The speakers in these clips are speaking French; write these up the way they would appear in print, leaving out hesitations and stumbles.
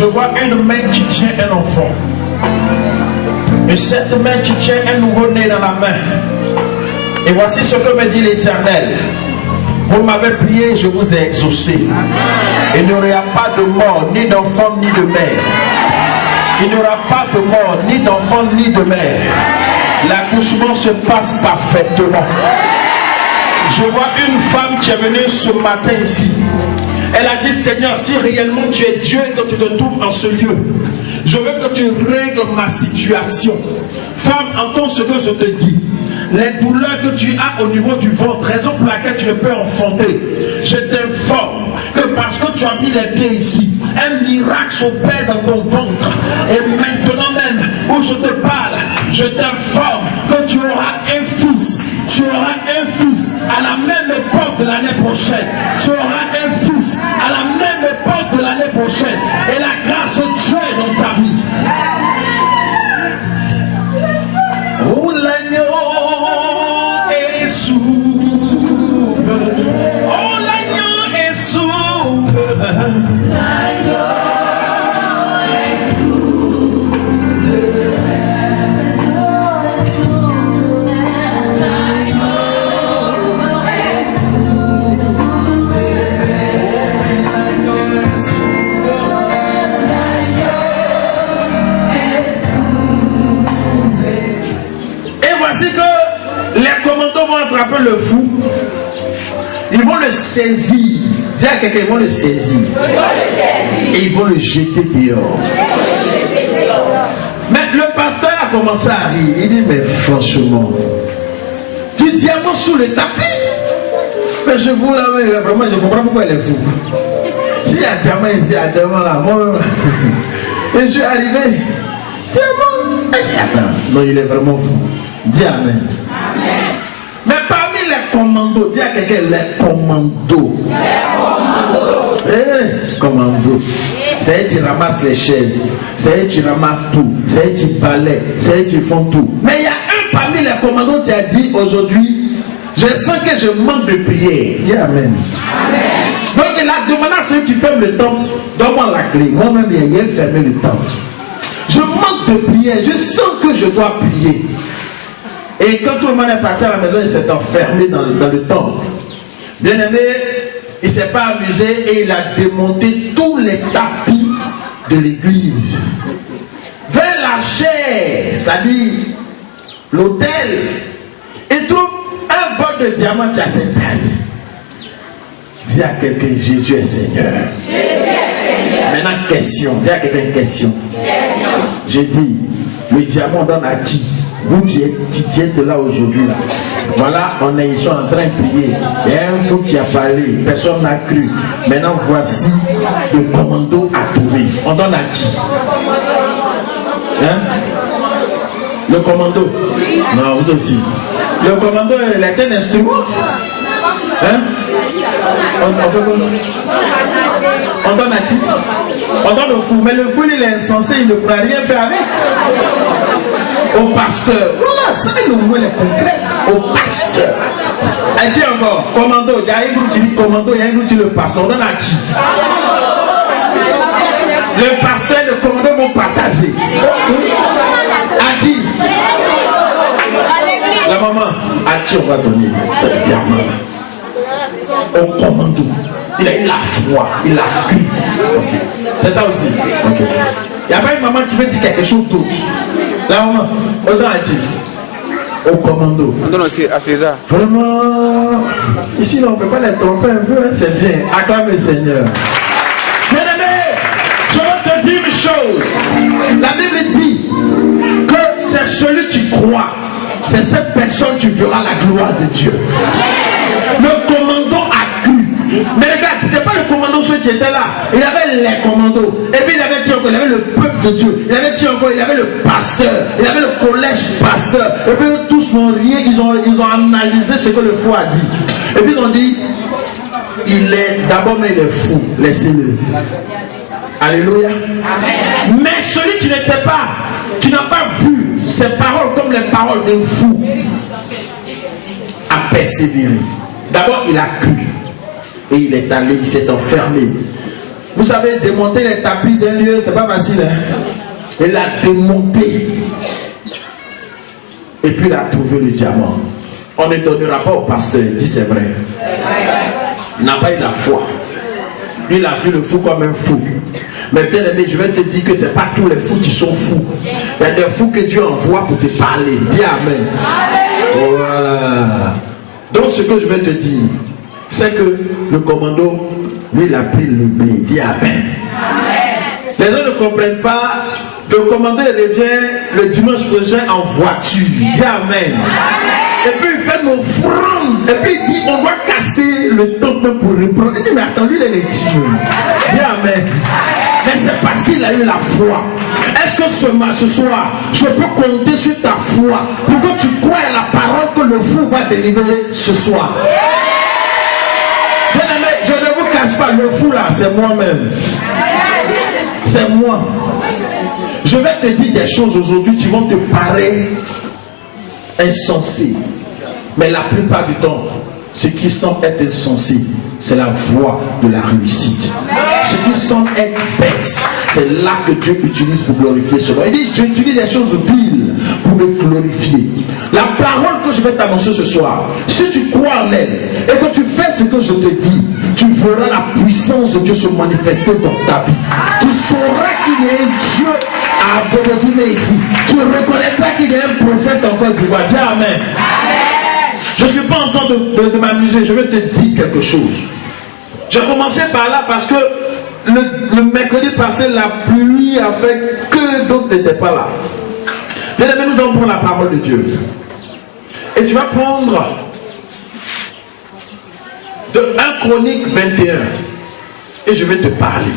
Je vois une main qui tient un enfant. Et cette main qui tient un nouveau-né dans la main. Et voici ce que me dit l'Éternel. Vous m'avez prié, je vous ai exaucé. Il n'y aura pas de mort, ni d'enfant, ni de mère. Il n'y aura pas de mort, ni d'enfant, ni de mère. L'accouchement se passe parfaitement. Je vois une femme qui est venue ce matin ici. Elle a dit, Seigneur, si réellement tu es Dieu et que tu te trouves en ce lieu, je veux que tu règles ma situation. Femme, entends ce que je te dis. Les douleurs que tu as au niveau du ventre, raison pour laquelle tu ne peux enfanter, je t'informe que parce que tu as mis les pieds ici, un miracle s'opère dans ton ventre. Et maintenant même, où je te parle, je t'informe que tu auras un fils. Tu auras un fils à la même époque de l'année prochaine. Tu auras un fils à la même époque de l'année prochaine. Et la grâce de Dieu est dans ta vie. Oh, l'agneau est souverain. Oh, l'agneau est souverain. Attraper le fou, ils vont le saisir. Dis à quelqu'un, ils vont le saisir. Et ils vont le jeter dehors. Mais le pasteur a commencé à rire. Il dit, mais franchement, du diamant sous le tapis. Mais je vous l'avais, vraiment, je comprends pourquoi elle est fou. S'il y a diamant ici, il y a diamant là. Moi, et je suis arrivé. Diamant. Et j'ai attends. Non, il est vraiment fou. Dis amen. Mais parmi les commandos, dis à quelqu'un les commandos. Commando. C'est eux qui ramassent les chaises. C'est eux qui ramassent tout. C'est eux qui balaient. C'est eux qui font tout. Mais il y a un parmi les commandos qui a dit aujourd'hui, je sens que je manque de prière. Dis amen. Donc il a demandé à ceux qui ferment le temple, donne-moi la clé. Moi-même, il a fermé le temple. Je manque de prière. Je sens que je dois prier. Et quand tout le monde est parti à la maison, il s'est enfermé dans le temple. Bien aimé, il ne s'est pas amusé et il a démonté tous les tapis de l'église. Vers la chair, c'est-à-dire l'autel, il trouve un bol de diamant qui a cette taille. Dis à quelqu'un, Jésus est Seigneur. Jésus est Seigneur. Maintenant, question. Dis à quelqu'un une question. J'ai dit, le diamant donne à qui? Vous qui êtes là aujourd'hui, là. Voilà, ils sont en train de prier. Il y a un fou qui a parlé, personne n'a cru. Maintenant, voici le commando à trouver. On donne à qui? Hein? Le commando? Non, vous aussi. Le commando, il est un instrument. Hein? On donne à qui? On donne au fou. Mais le fou, il est insensé, il ne pourra rien faire avec. Au pasteur. Voilà, ça c'est le mot concret. Au pasteur. Elle dit encore, commando, il y a un groupe qui dit commando, il y a un groupe qui dit le pasteur. On donne à qui? Le pasteur et le commando vont partager. À qui? La maman, à qui on va donner ce diamant? Au commando. Il a eu la foi, il a cru. Okay. C'est ça aussi. Okay. Il n'y a pas une maman qui veut dire quelque chose d'autre. La maman, on donne à qui? Au commando. On donne aussi à César. Vraiment, ici on ne peut pas les tromper un peu, hein? C'est bien. Acclame le Seigneur. Bien-aimé, je veux te dire une chose. La Bible dit que c'est celui qui croit, c'est cette personne qui verra la gloire de Dieu. Le commando a cru. Mais regarde, ce n'était pas le commando ceux qui étaient là. Il avait les commandos. Et puis il avait dit encore, il avait le peuple de Dieu. Il avait dit encore, il avait le pasteur. Il avait le collège pasteur. Et puis eux tous n'ont rien. Ils ont analysé ce que le fou a dit. Et puis ils ont dit, il est d'abord, mais il est fou. Laissez-le. Alléluia. Amen. Mais celui qui n'était pas, qui n'a pas vu ses paroles comme les paroles d'un fou, a persévéré. D'abord, il a cru. Et il est allé, il s'est enfermé. Vous savez, démonter les tapis d'un lieu, c'est pas facile. Il a démonté. Et puis il a trouvé le diamant. On ne donnera pas au pasteur, il dit c'est vrai. Il n'a pas eu la foi. Il a vu le fou comme un fou. Mais bien aimé, je vais te dire que ce n'est pas tous les fous qui sont fous. Il y a des fous que Dieu envoie pour te parler. Dis Amen. Voilà. Donc ce que je vais te dire, c'est que le commando, lui, il a pris le blé. Dis Amen. Les gens ne comprennent pas. Le commando il revient le dimanche prochain en voiture. Dis Amen. Et puis il fait nos offrandes. Et puis il dit on doit casser le temple pour reprendre. Il dit mais attends, lui il est Dieu. Dis Amen. Mais c'est parce qu'il a eu la foi. Est-ce que ce soir, je peux compter sur ta foi pour que tu crois à la parole que le fou va délivrer ce soir? Bien aimé, je ne vous cache pas, le fou là, c'est moi-même. C'est moi. Je vais te dire des choses aujourd'hui qui vont te paraître insensées. Mais la plupart du temps, ce qui semble être insensé, c'est la voie de la réussite. Ce qui semble être bête, c'est là que Dieu utilise pour glorifier ce nom. Il dit, j'utilise des choses viles pour me glorifier. La parole que je vais t'annoncer ce soir, si tu crois en elle et que tu fais ce que je te dis, tu verras la puissance de Dieu se manifester dans ta vie. Tu sauras qu'il y a un Dieu à Bobo-Guinée ici. Tu reconnaîtras qu'il y a un prophète en Côte d'Ivoire. Dis Amen. Je ne suis pas en train de m'amuser, je vais te dire quelque chose. J'ai commencé par là parce que le mercredi passé, la pluie a fait que d'autres n'étaient pas là. Bien aimé, nous allons prendre la parole de Dieu. Et tu vas prendre de 1 Chronique 21. Et je vais te parler.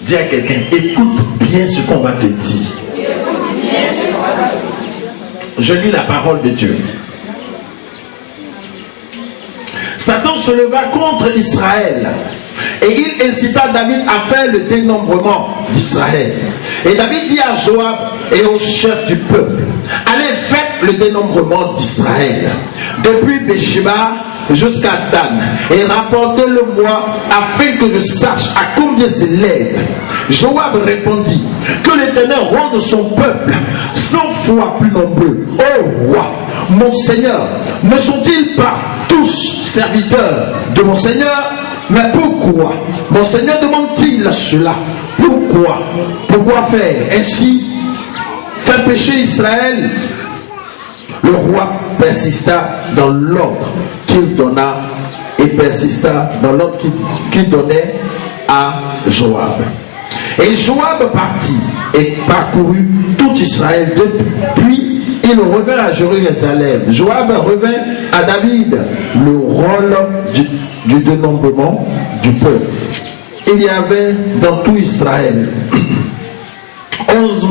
Dis à quelqu'un, écoute bien ce qu'on va te dire. Je lis la parole de Dieu. Satan se leva contre Israël et il incita David à faire le dénombrement d'Israël. Et David dit à Joab et aux chefs du peuple, allez faites le dénombrement d'Israël depuis Bécheba jusqu'à Dan et rapportez-le-moi afin que je sache à combien s'élève. Joab répondit, que l'Éternel rende son peuple 100 fois plus nombreux. Ô roi, mon Seigneur, ne sont-ils pas tous serviteurs de mon Seigneur? Mais pourquoi mon Seigneur demande-t-il cela? Pourquoi faire ainsi? Faire pécher Israël? Le roi persista dans l'ordre qu'il donna et persista dans l'ordre qu'il donnait à Joab. Et Joab partit et parcourut tout Israël. Puis il revint à Jérusalem. Joab revint à David le rôle du dénombrement du peuple. Il y avait dans tout Israël 11 000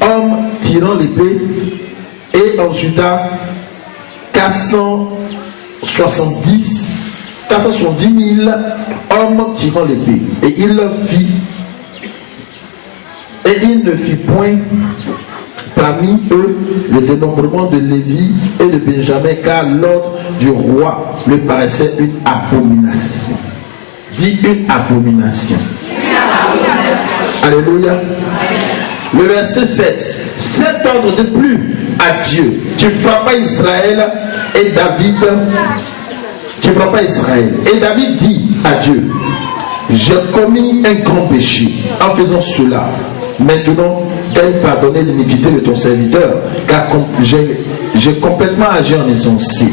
hommes tirant l'épée et en Juda 470 000 hommes tirant l'épée. Et il ne fit point parmi eux le dénombrement de Lévi et de Benjamin, car l'ordre du roi lui paraissait une abomination. Dis une abomination. Alléluia. Le verset 7. Cet ordre de plus à Dieu. Tu frappas Israël et David. Tu frappas Israël. Et David dit à Dieu, j'ai commis un grand péché en faisant cela. Maintenant, daigne pardonner l'iniquité de ton serviteur, car j'ai complètement agi en insensé.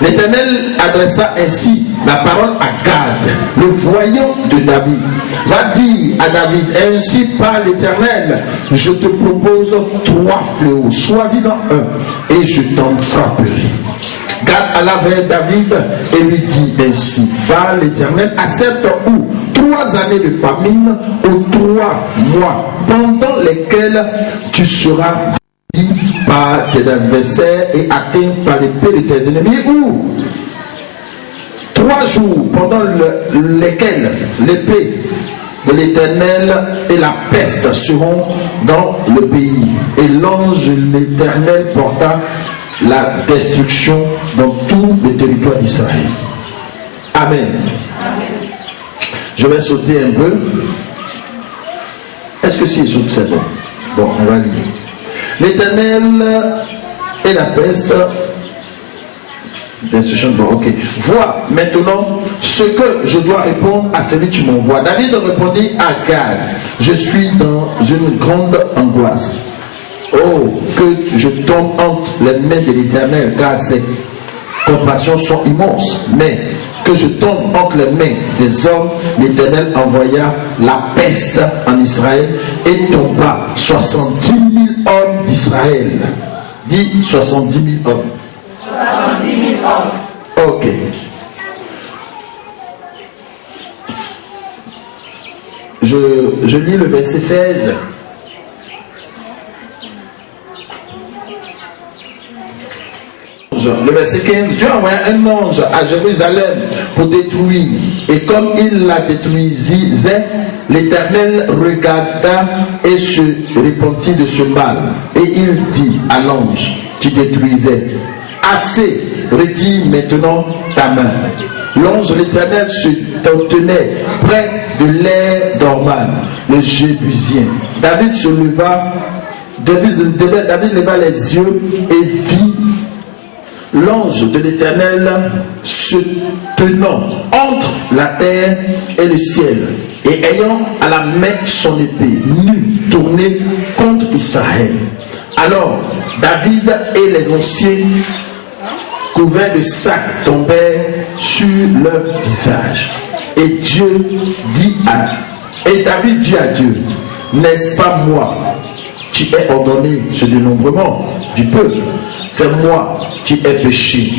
L'Éternel adressa ainsi la parole à Gad, le voyant de David. Va dire à David, ainsi par l'Éternel, je te propose 3 fléaux, choisis-en un, et je t'en frapperai. Gad alla vers David et lui dit ainsi, par l'Éternel, accepte ou 3 années de famine ou 3 mois, pendant lesquels tu seras par tes adversaires et atteint par l'épée de tes ennemis, ou 3 jours pendant lesquels l'épée de l'Éternel et la peste seront dans le pays. Et l'ange de l'Éternel porta la destruction dans tout le territoire d'Israël. Amen. Amen. Je vais sauter un peu. Est-ce que c'est bon? Bon, on va lire. L'Éternel et la peste. Ok. Vois maintenant ce que je dois répondre à celui qui m'envoie. David répondit à Gad, je suis dans une grande angoisse. Oh, que je tombe entre les mains de l'Éternel, car ses compassions sont immenses. Mais que je tombe entre les mains des hommes, l'Éternel envoya la peste en Israël et tomba 70 000 hommes d'Israël. Dis 70 000 hommes. 70 000 hommes. Ok. Je lis le verset 16. Le verset 15, Dieu envoya un ange à Jérusalem pour détruire. Et comme il la détruisait, l'Éternel regarda et se repentit de ce mal. Et il dit à l'ange qui détruisait, assez, retire maintenant ta main. L'ange de l'Éternel se tenait près de l'air d'Orman, le Jébusien. David se leva, David leva les yeux et vit l'ange de l'Éternel se tenant entre la terre et le ciel, et ayant à la main son épée nue tournée contre Israël. Alors David et les anciens couverts de sacs tombèrent sur leur visage. Et David dit à Dieu, n'est-ce pas moi qui ai ordonné ce dénombrement du peuple? C'est moi qui ai péché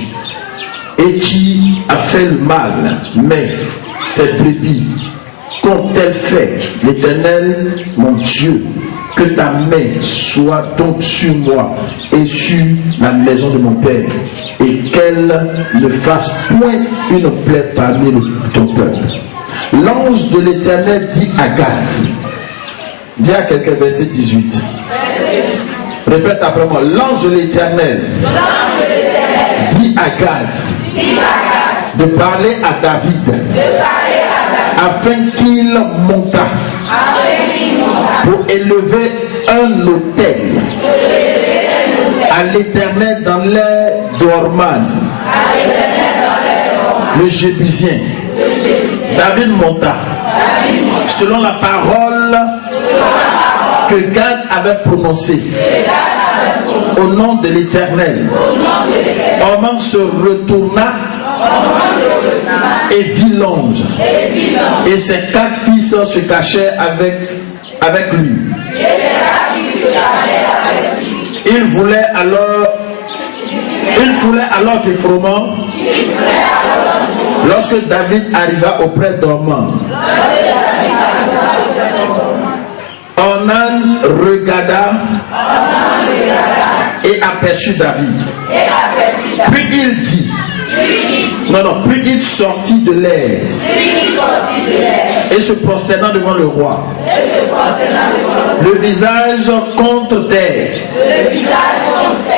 et qui a fait le mal, mais ces brebis qu'ont-elles fait? L'Éternel, mon Dieu, que ta main soit donc sur moi et sur la maison de mon père, et qu'elle ne fasse point une plaie parmi ton peuple. L'ange de l'Éternel dit à Gad, dis à quelqu'un, verset 18. Répète après moi. L'ange de l'Éternel dit à Gad de parler à David afin qu'il montât pour élever un autel à l'Éternel dans l'air d'Orman, le Jébusien. David monta selon la parole que Gad avait prononcée au nom de l'Éternel. Orman se retourna et vit l'ange, et ses 4 fils se cachèrent avec lui. Il voulait alors du froment. Lorsque David arriva auprès d'Orman, Ornan regarda et aperçut David. Puis il dit, puis il sortit de l'air et se prosterna devant le roi, le visage contre terre.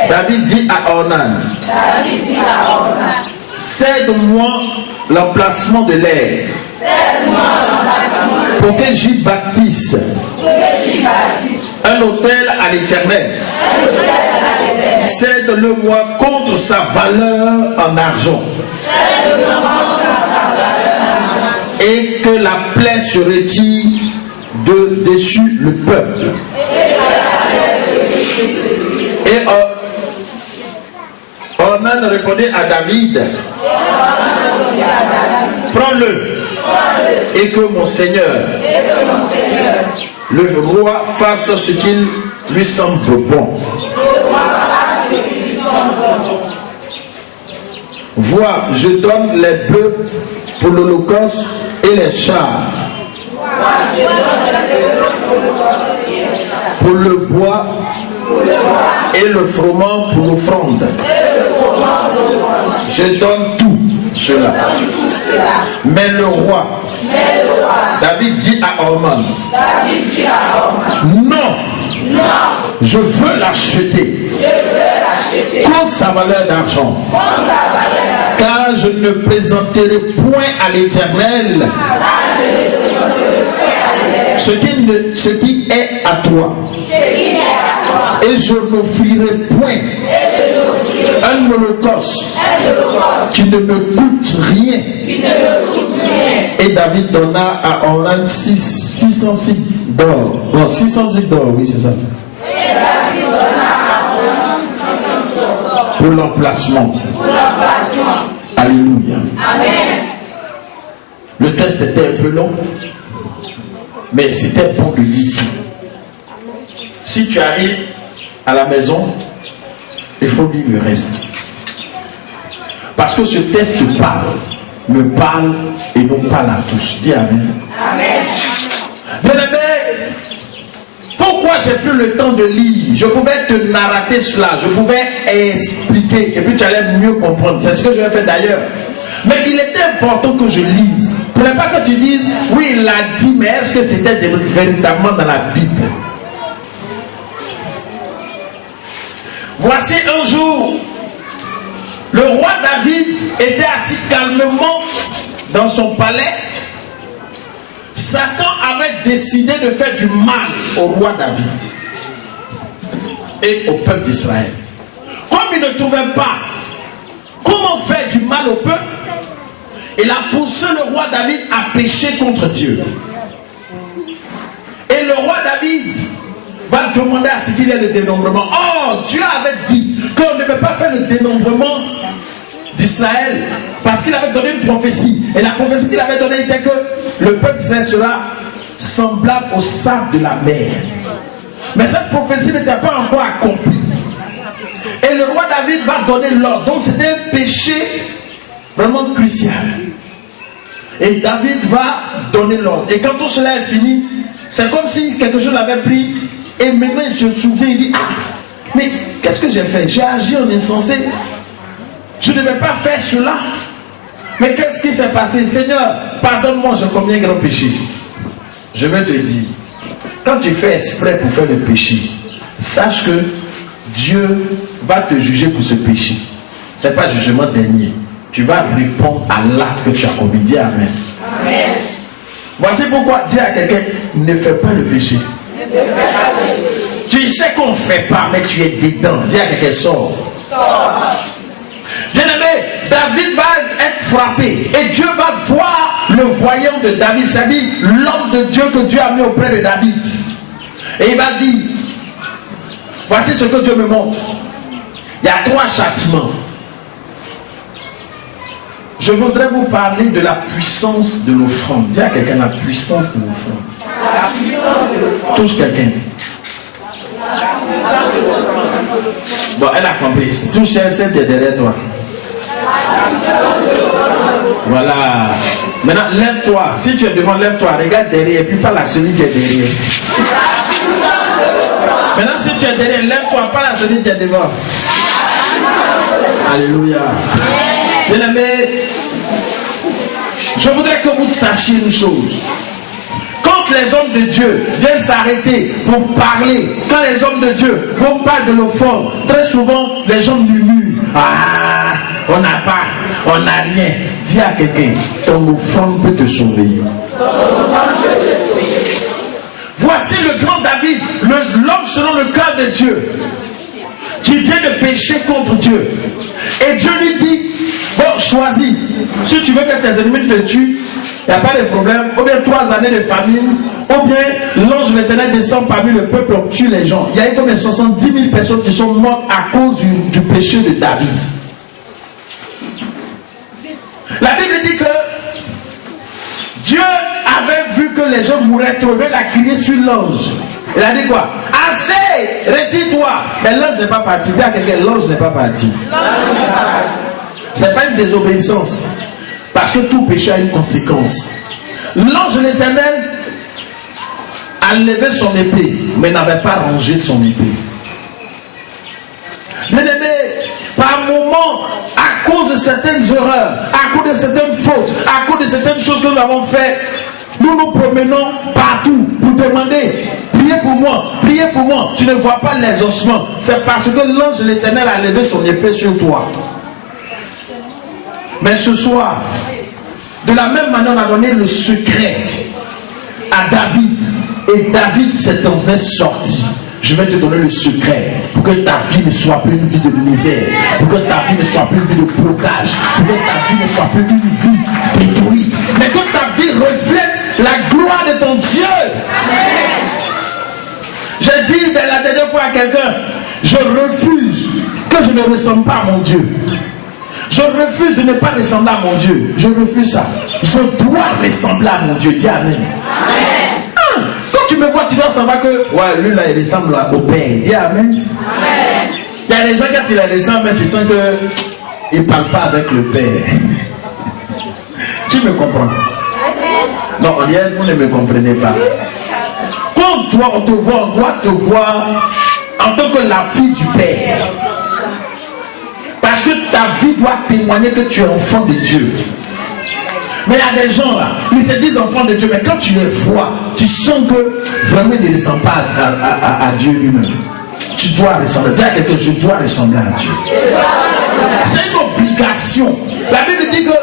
David dit à Ornan, cède-moi l'emplacement de l'air pour que j'y bâtisse un autel à l'Éternel. Cède-le-moi contre sa valeur en argent, et que la plaie se retire de dessus le peuple. Et Ornan répondit à David, prends-le, et que mon Seigneur, le roi, fasse ce qu'il lui semble bon. Vois, je donne les bœufs pour l'holocauste et les chars pour le bois et le froment pour l'offrande. Je donne tout cela. Mais le roi, David dit à Orman, non, je veux l'acheter contre sa valeur d'argent, car je ne présenterai point à l'Éternel ce qui est à toi. Et je n'offrirai point un holocauste qui ne me coûte rien. Et David donna à Ornan 600 cycles d'or. Non, 600 cycles d'or, oui, c'est ça. Pour l'emplacement. Alléluia. Amen. Le test était un peu long, mais c'était bon de dire. Si tu arrives à la maison, il faut lire le reste. Parce que ce test me parle et nous parle à tous. Dis Amen. Amen. Bien-aimé, pourquoi j'ai plus le temps de lire? Je pouvais te narrater cela, je pouvais expliquer, et puis tu allais mieux comprendre. C'est ce que je vais faire d'ailleurs. Mais il était important que je lise. Pour ne pas que tu dises, oui, il l'a dit, mais est-ce que c'était véritablement dans la Bible? Voici un jour, le roi David était assis calmement dans son palais. Satan avait décidé de faire du mal au roi David et au peuple d'Israël. Comme il ne trouvait pas comment faire du mal au peuple, il a poussé le roi David à pécher contre Dieu. Et le roi David va demander à ce qu'il y ait le dénombrement. Oh, Dieu avait dit qu'on ne devait pas faire le dénombrement d'Israël parce qu'il avait donné une prophétie. Et la prophétie qu'il avait donnée était que le peuple d'Israël sera semblable au sable de la mer. Mais cette prophétie n'était pas encore accomplie. Et le roi David va donner l'ordre. Donc c'était un péché vraiment crucial. Et David va donner l'ordre. Et quand tout cela est fini, c'est comme si quelque chose l'avait pris. Et maintenant il se souvient, il dit, ah, mais qu'est-ce que j'ai fait? J'ai agi en insensé. Je ne devais pas faire cela. Mais qu'est-ce qui s'est passé? Seigneur, pardonne-moi, j'ai commis un grand péché. Je vais te dire, quand tu fais exprès pour faire le péché, sache que Dieu va te juger pour ce péché. Ce n'est pas le jugement dernier. Tu vas répondre à l'acte que tu as commis. Dis Amen. Amen. Voici pourquoi dis à quelqu'un, ne fais pas le péché. Tu sais qu'on ne fait pas, mais tu es dedans. Dis à quelqu'un, sors. Bien-aimé, David va être frappé. Et Dieu va voir le voyant de David. C'est-à-dire l'homme de Dieu que Dieu a mis auprès de David. Et il va dire, voici ce que Dieu me montre. Il y a 3 châtiments. Je voudrais vous parler de la puissance de l'offrande. Dis à quelqu'un la puissance de l'offrande. La puissance de l'offrande. Touche quelqu'un. Bon, elle a compris. Touche celle qui est derrière toi. Voilà. Maintenant, lève-toi. Si tu es devant, lève-toi. Regarde derrière. Et puis parle à celui qui est derrière. Maintenant, si tu es derrière, lève-toi. Parle à celui qui est devant. Alléluia. Bien-aimé, je voudrais que vous sachiez une chose. Quand les hommes de Dieu viennent s'arrêter pour parler, quand les hommes de Dieu vont parler de l'offrande, très souvent les gens murmurent. Ah, on n'a pas, on n'a rien. Dis à quelqu'un, ton offrande peut te sauver. Voici le grand David, l'homme selon le cœur de Dieu, qui vient de pécher contre Dieu. Et Dieu lui dit, bon, choisis. Si tu veux que tes ennemis te tuent, il n'y a pas de problème. Ou bien 3 années de famine, ou bien l'ange de l'Éternel descend parmi le peuple, on tue les gens. Il y a eu comme 70 000 personnes qui sont mortes à cause du péché de David. La Bible dit que Dieu avait vu que les gens mouraient trop, il a crié sur l'ange. Il a dit quoi? Assez, retire-toi. Mais l'ange n'est pas parti. Dis à quelqu'un, l'ange n'est pas parti. Ce n'est pas une désobéissance. Parce que tout péché a une conséquence. L'ange de l'Éternel a levé son épée, mais n'avait pas rangé son épée. Bien-aimé, par moment, à cause de certaines erreurs, à cause de certaines fautes, à cause de certaines choses que nous avons faites, nous nous promenons partout pour demander, priez pour moi, tu ne vois pas les ossements. C'est parce que l'ange de l'Éternel a levé son épée sur toi. Mais ce soir, de la même manière, on a donné le secret à David Et David s'est enfin sorti. Je vais te donner le secret pour que ta vie ne soit plus une vie de misère, pour que ta vie ne soit plus une vie de blocage, pour que ta vie ne soit plus une vie détruite, mais que ta vie reflète la gloire de ton Dieu. Amen. J'ai dit la dernière fois à quelqu'un, je refuse que je ne ressemble pas à mon Dieu. Je refuse de ne pas ressembler à mon Dieu. Je refuse ça. Je dois ressembler à mon Dieu. Dis Amen. Amen. Quand tu me vois, tu dois savoir que ouais, lui là, il ressemble au Père. Dis Amen. Amen. Il y a des gens quand il les ressemble, mais tu sens qu'il ne parle pas avec le Père. Tu me comprends? Non, vous ne me comprenez pas. Quand toi, on te voit, on doit te voir en tant que la fille du Père. Parce que ta vie doit témoigner que tu es enfant de Dieu. Mais il y a des gens là, ils se disent enfants de Dieu, mais quand tu les vois, tu sens que vraiment ils ne ressemblent pas à Dieu lui-même. Tu dois ressembler. Dis à quelqu'un, je dois ressembler à Dieu. C'est une obligation. La Bible dit que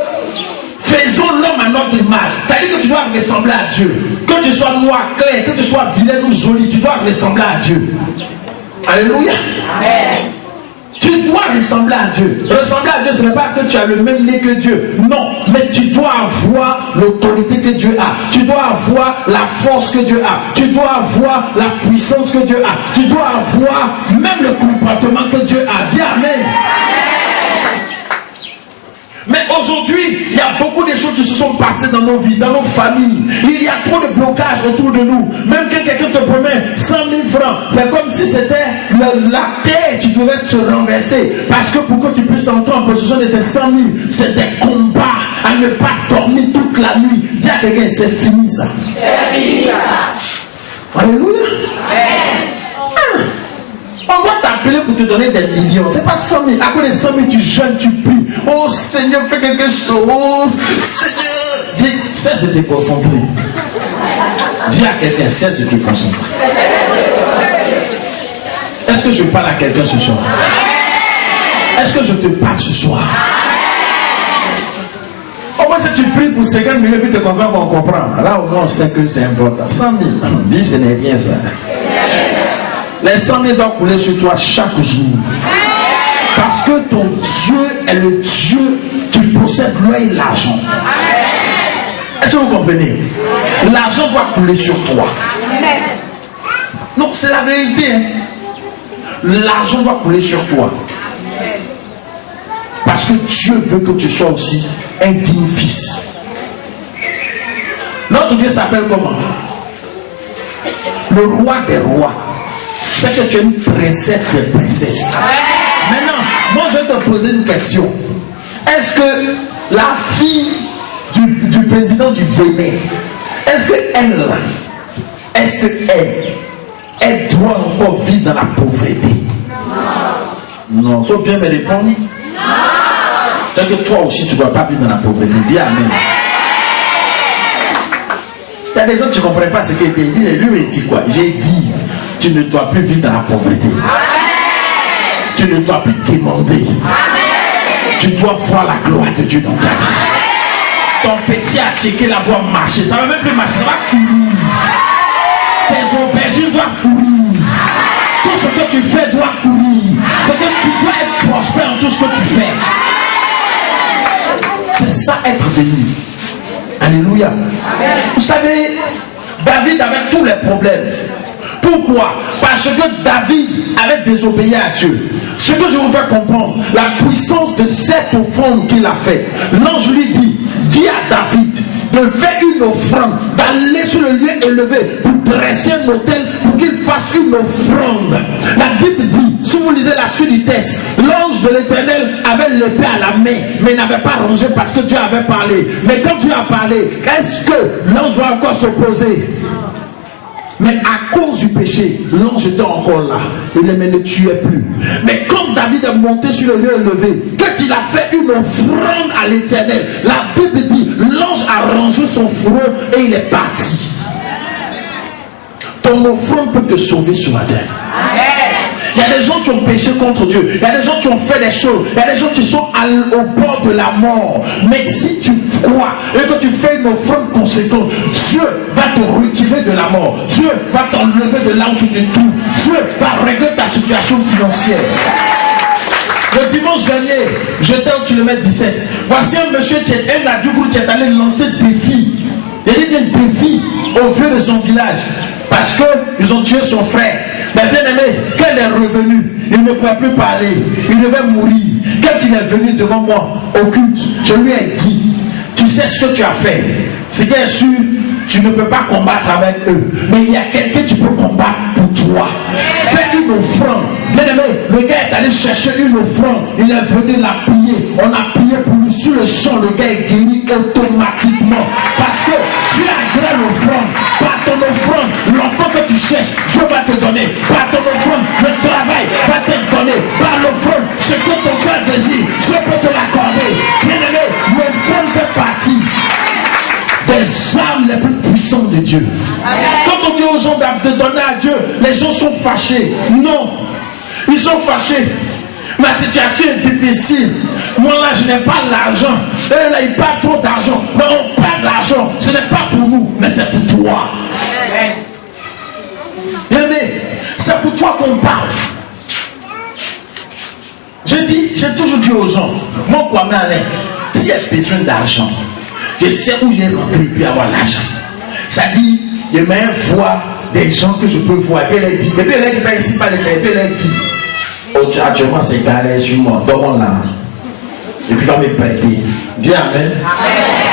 faisons l'homme à notre image. Ça veut dire que tu dois ressembler à Dieu. Que tu sois noir, clair, que tu sois vilain ou joli, tu dois ressembler à Dieu. Alléluia. Amen. Tu dois ressembler à Dieu. Ressembler à Dieu, ce n'est pas que tu as le même nez que Dieu. Non, mais tu dois avoir l'autorité que Dieu a. Tu dois avoir la force que Dieu a. Tu dois avoir la puissance que Dieu a. Tu dois avoir même le comportement que Dieu a. Dis Amen. Mais aujourd'hui, il y a beaucoup de choses qui se sont passées dans nos vies, dans nos familles. Il y a trop de blocages autour de nous. Même quand quelqu'un te promet 100 000 francs, c'est comme si c'était la terre qui devait se renverser. Parce que pour que tu puisses entrer en possession de ces 100 000, c'est des combats à ne pas dormir toute la nuit. Dis à quelqu'un, c'est fini ça. C'est fini ça. Alléluia. On doit t'appeler pour te donner des millions. C'est pas 100 000. À cause de 100 000, tu jeûnes, tu pries. Oh Seigneur, fais quelque chose. Seigneur. Cesse de te concentrer. Dis à quelqu'un, cesse de te concentrer. Est-ce que je parle à quelqu'un ce soir? Est-ce que je te parle ce soir? Au moins si tu pries pour 50 millions et puis te concentres, on comprend. Là au moins on sait que c'est important. 100 000, dis ce n'est rien ça. Les 100 000 doivent couler sur toi chaque jour. Parce que ton Dieu est le Dieu qui possède l'oeil et l'argent. Est-ce que vous comprenez? L'argent doit couler sur toi. Non, c'est la vérité. Hein? L'argent doit couler sur toi. Parce que Dieu veut que tu sois aussi un digne fils. Notre Dieu s'appelle comment? Le roi des rois. C'est que tu es une princesse des princesses. Maintenant, moi je vais te poser une question. Est-ce que la fille du président du Bénin, est-ce qu'elle doit encore vivre dans la pauvreté? Non. Faut bien me répondre. Non. C'est que toi aussi tu ne dois pas vivre dans la pauvreté. Dis Amen. Il y a des gens qui ne comprennent pas ce qu'il dit. Lui il dit quoi? J'ai dit, tu ne dois plus vivre dans la pauvreté. Amen. Tu ne dois plus demander. Amen. Tu dois voir la gloire de Dieu dans ta vie. Ton petit a checké la voie marcher. Ça ne va même plus marcher, ça va courir. Tes aubergines doivent courir. Tout ce que tu fais doit courir. C'est que tu dois être prospère en tout ce que tu fais. C'est ça être béni. Alléluia. Amen. Vous savez, David avait tous les problèmes. Pourquoi? Parce que David avait désobéi à Dieu. Ce que je vous fais comprendre, la puissance de cette offrande qu'il a faite. L'ange lui dit à David de faire une offrande, d'aller sur le lieu élevé pour dresser un autel pour qu'il fasse une offrande. La Bible dit, si vous lisez la suite du texte, l'ange de l'Éternel avait l'épée à la main, mais n'avait pas rangé parce que Dieu avait parlé. Mais quand Dieu a parlé, est-ce que l'ange doit encore s'opposer? Mais à cause du péché, l'ange était encore là. Il ne tuait plus. Mais quand David est monté sur le lieu élevé, quand il a fait une offrande à l'Éternel, la Bible dit, l'ange a rangé son fourreau et il est parti. Ton offrande peut te sauver ce matin. Il y a des gens qui ont péché contre Dieu. Il y a des gens qui ont fait des choses. Il y a des gens qui sont au bord de la mort. Mais si tu crois et que tu fais une offrande conséquente, Dieu va te retirer de la mort. Dieu va t'enlever de là où tu te trouves. Dieu va régler ta situation financière. Le dimanche dernier, j'étais au kilomètre 17. Voici un monsieur, un adulte qui est allé lancer des défis. Il dit bien défi au vieux de son village. Parce qu'ils ont tué son frère. Mais bien aimé, quand il est revenu, il ne pouvait plus parler. Il devait mourir. Quand il est venu devant moi au culte, je lui ai dit, tu sais ce que tu as fait. C'est bien sûr, tu ne peux pas combattre avec eux. Mais il y a quelqu'un qui peut combattre pour toi. Fais une offrande. Bien aimé, le gars est allé chercher une offrande. Il est venu la prier. On a prié pour lui sur le champ. Le gars est guéri automatiquement. Parce que tu as agréé l'offrande. Par ton offrande, l'enfant que tu cherches, Dieu va te donner. Par ton offrande, le travail va te donner. Par l'offrande, ce que ton cœur désire, Dieu peut te l'accorder. Bien aimé, l'offrande fait partie des armes les plus puissantes de Dieu. Quand on dit aux gens de donner à Dieu, les gens sont fâchés. Non, ils sont fâchés. Ma situation est difficile. Moi là, je n'ai pas l'argent. Eux là, ils parlent trop d'argent. Mais on parle d'argent. Ce n'est pas pour nous, mais c'est pour toi. Bien aimé, c'est pour toi qu'on parle. J'ai toujours dit aux gens, moi, quoi, mais si j'ai besoin d'argent, je sais où j'ai rentré puis avoir l'argent. Ça dit, je vais voir des gens que je peux voir. Et puis elle dit, pas ici, pas les et puis elle dit, oh, actuellement c'est galère sur moi, donne-moi là. Et puis va me prêter. Dis amen. Amen.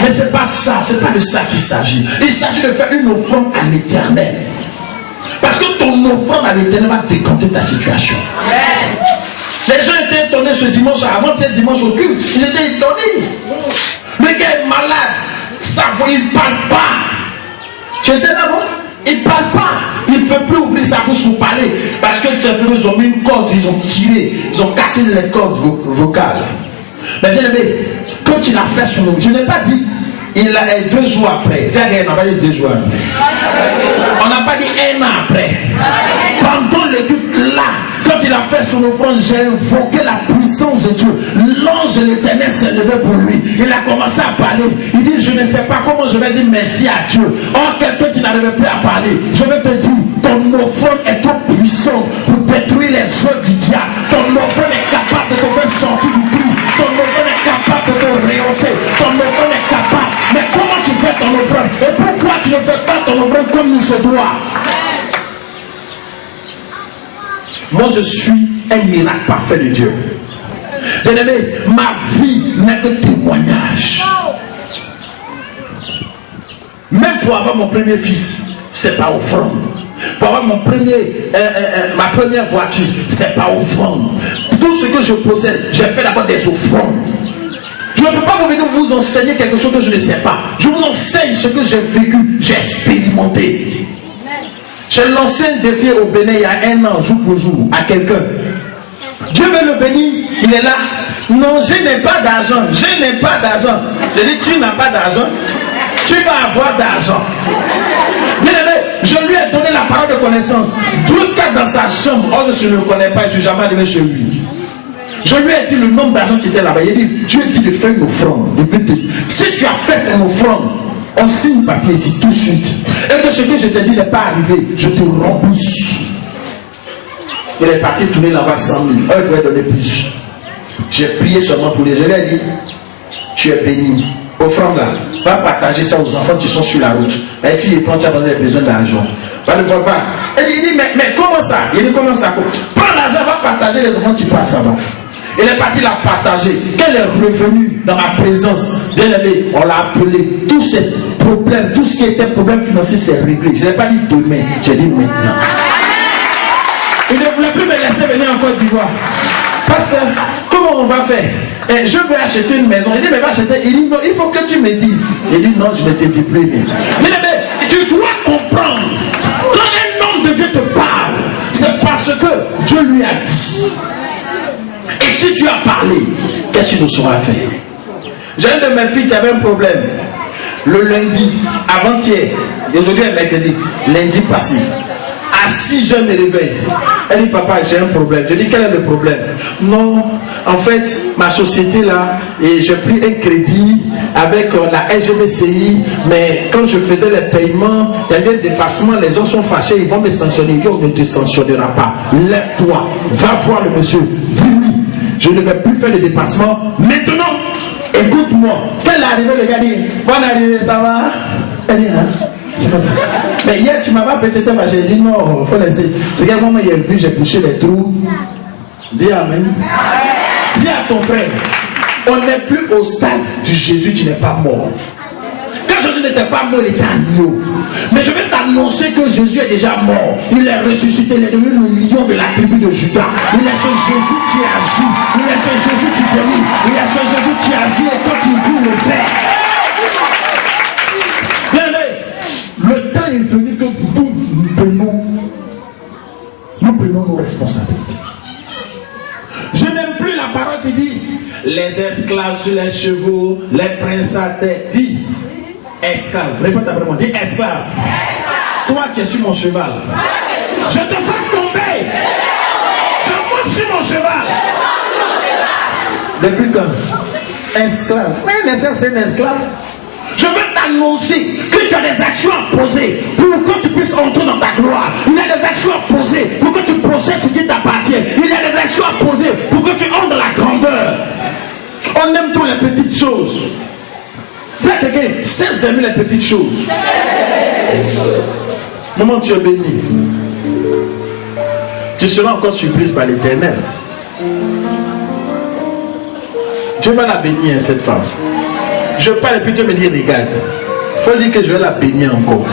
Mais c'est pas ça, c'est pas de ça qu'il s'agit. Il s'agit de faire une offrande à l'Éternel. Parce que ton offrande à l'Éternel va décanter ta situation. Amen. Les gens étaient étonnés ce dimanche, avant ce dimanche au culte, ils étaient étonnés. Le gars est malade, sa voix, il ne parle pas. Tu étais là-bas? Il ne parle pas. Il ne peut plus ouvrir sa bouche pour parler. Parce que simplement, ils ont mis une corde, ils ont tiré, ils ont cassé les cordes vocales. Mais bien aimé, quand il a fait son nom, je n'ai pas dit, il a 2 jours après. Tiens, on n'a pas dit 2 jours après. On n'a pas dit 1 an après. Pendant le culte là, quand il a fait son offrande, j'ai invoqué la puissance de Dieu. L'ange de l'Éternel s'est levé pour lui. Il a commencé à parler. Il dit, je ne sais pas comment je vais dire merci à Dieu. Or, quelqu'un qui n'arrivait plus à parler, je vais te dire, ton offrande est trop puissante pour détruire les œuvres du diable. Ton offrande est capable de te faire sortir du trou. Ton offrande est capable de te rehausser. Ton offrande est capable. Mais comment tu fais ton offrande? Et pourquoi tu ne fais pas ton offrande comme il se doit? Moi, je suis un miracle parfait de Dieu. Bien aimé, ma vie n'est que témoignage. Même pour avoir mon premier fils, c'est pas offrande. Pour avoir ma première voiture, c'est pas offrande. Tout ce que je possède, j'ai fait d'abord des offrandes. Je ne peux pas venir vous enseigner quelque chose que je ne sais pas. Je vous enseigne ce que j'ai vécu, j'ai expérimenté. J'ai lancé un défi au Bénin il y a 1 an, jour pour jour, à quelqu'un. Dieu veut le bénir, il est là. Non, je n'ai pas d'argent, je n'ai pas d'argent. Je dis, tu n'as pas d'argent, tu vas avoir d'argent. Bien aimé, je lui ai donné la parole de connaissance. Jusqu'à dans sa chambre, oh, je ne le connais pas, je ne suis jamais arrivé chez lui. Je lui ai dit le nombre d'argent qui était là-bas. Il dit, Dieu dit de faire une offrande. Si tu as fait une offrande, on signe papier ici tout de suite. Et que ce que je t'ai dit n'est pas arrivé, je te rembourse. Il est parti tourner là-bas 100 000. Il doit donner plus. J'ai prié seulement pour les. Je lui ai dit, tu es béni. Offrande là, va partager ça aux enfants qui sont sur la route. Et si les prends, tu as besoin d'argent. Va ne pas. Il dit, mais comment ça? Il dit, comment ça? Prends l'argent, va partager les enfants qui passent là-bas. Il est parti la partager. Qu'elle est revenue dans ma présence. Bien aimé, on l'a appelé. Tous ces problèmes, tout ce qui était problème financier, c'est réglé. Je n'ai pas dit demain, j'ai dit maintenant. Il ne voulait plus me laisser venir en Côte d'Ivoire. Parce que, comment on va faire? Et je vais acheter une maison. Il dit, mais va acheter. Il dit, non, il faut que tu me dises. Il dit, non, je ne te dis plus rien. Bien aimé, tu dois comprendre. Quand un homme de Dieu te parle, c'est parce que Dieu lui a dit. Et si tu as parlé, qu'est-ce que nous saurons faire? J'ai un de mes filles qui avait un problème. Le lundi, avant-hier, et aujourd'hui est mercredi, lundi passé, À 6 heures, me réveille. Elle dit, papa, j'ai un problème. Je dis, quel est le problème? Non, en fait, ma société là, et j'ai pris un crédit avec la SGBCI, mais quand je faisais les paiements, il y a eu des dépassements, les gens sont fâchés, ils vont me sanctionner. On ne te sanctionnera pas. Lève-toi, va voir le monsieur. Dis-lui, je ne vais plus faire de dépassement. Maintenant, écoute-moi. Quelle est arrivée, le gars dit, bonne arrivée, ça va? Elle dit, hein? Mais hier, tu m'as pas peut-être pas, j'ai dit non, il faut laisser. C'est qu'à un moment, il a vu, j'ai bouché les trous. Dis amen. Dis à ton frère, on n'est plus au stade du Jésus qui n'est pas mort. Quand Jésus n'était pas mort, il était agneau. Mais je vais t'annoncer que Jésus est déjà mort. Il est ressuscité, il est devenu le lion de la tribu de Judas. Il est ce Jésus qui agit. Il est ce Jésus qui bénit. Il est ce Jésus qui agit et quand il dit, le fait. Le temps est venu que nous prenons nos responsabilités. Je n'aime plus la parole qui dit les esclaves sur les chevaux, les princes à tête. Dis esclave. Répète après moi. Dis esclave. Toi, tu es sur mon cheval. Je te fais tomber. Je monte sur mon cheval. Depuis quand? Esclave. Mais c'est un esclave. Je veux t'annoncer que tu as des actions à poser pour que tu puisses entrer dans ta gloire. Il y a des actions à poser pour que tu possèdes ce qui t'appartient. Il y a des actions à poser pour que tu entres dans la grandeur. On aime toutes les petites choses. Dis à quelqu'un, cesse d'aimer les petites choses. Moment tu es béni, tu seras encore surprise par l'Éternel. Dieu va la bénir, cette femme. Je parle et puis Dieu me dit, regarde, il faut dire que je vais la bénir encore.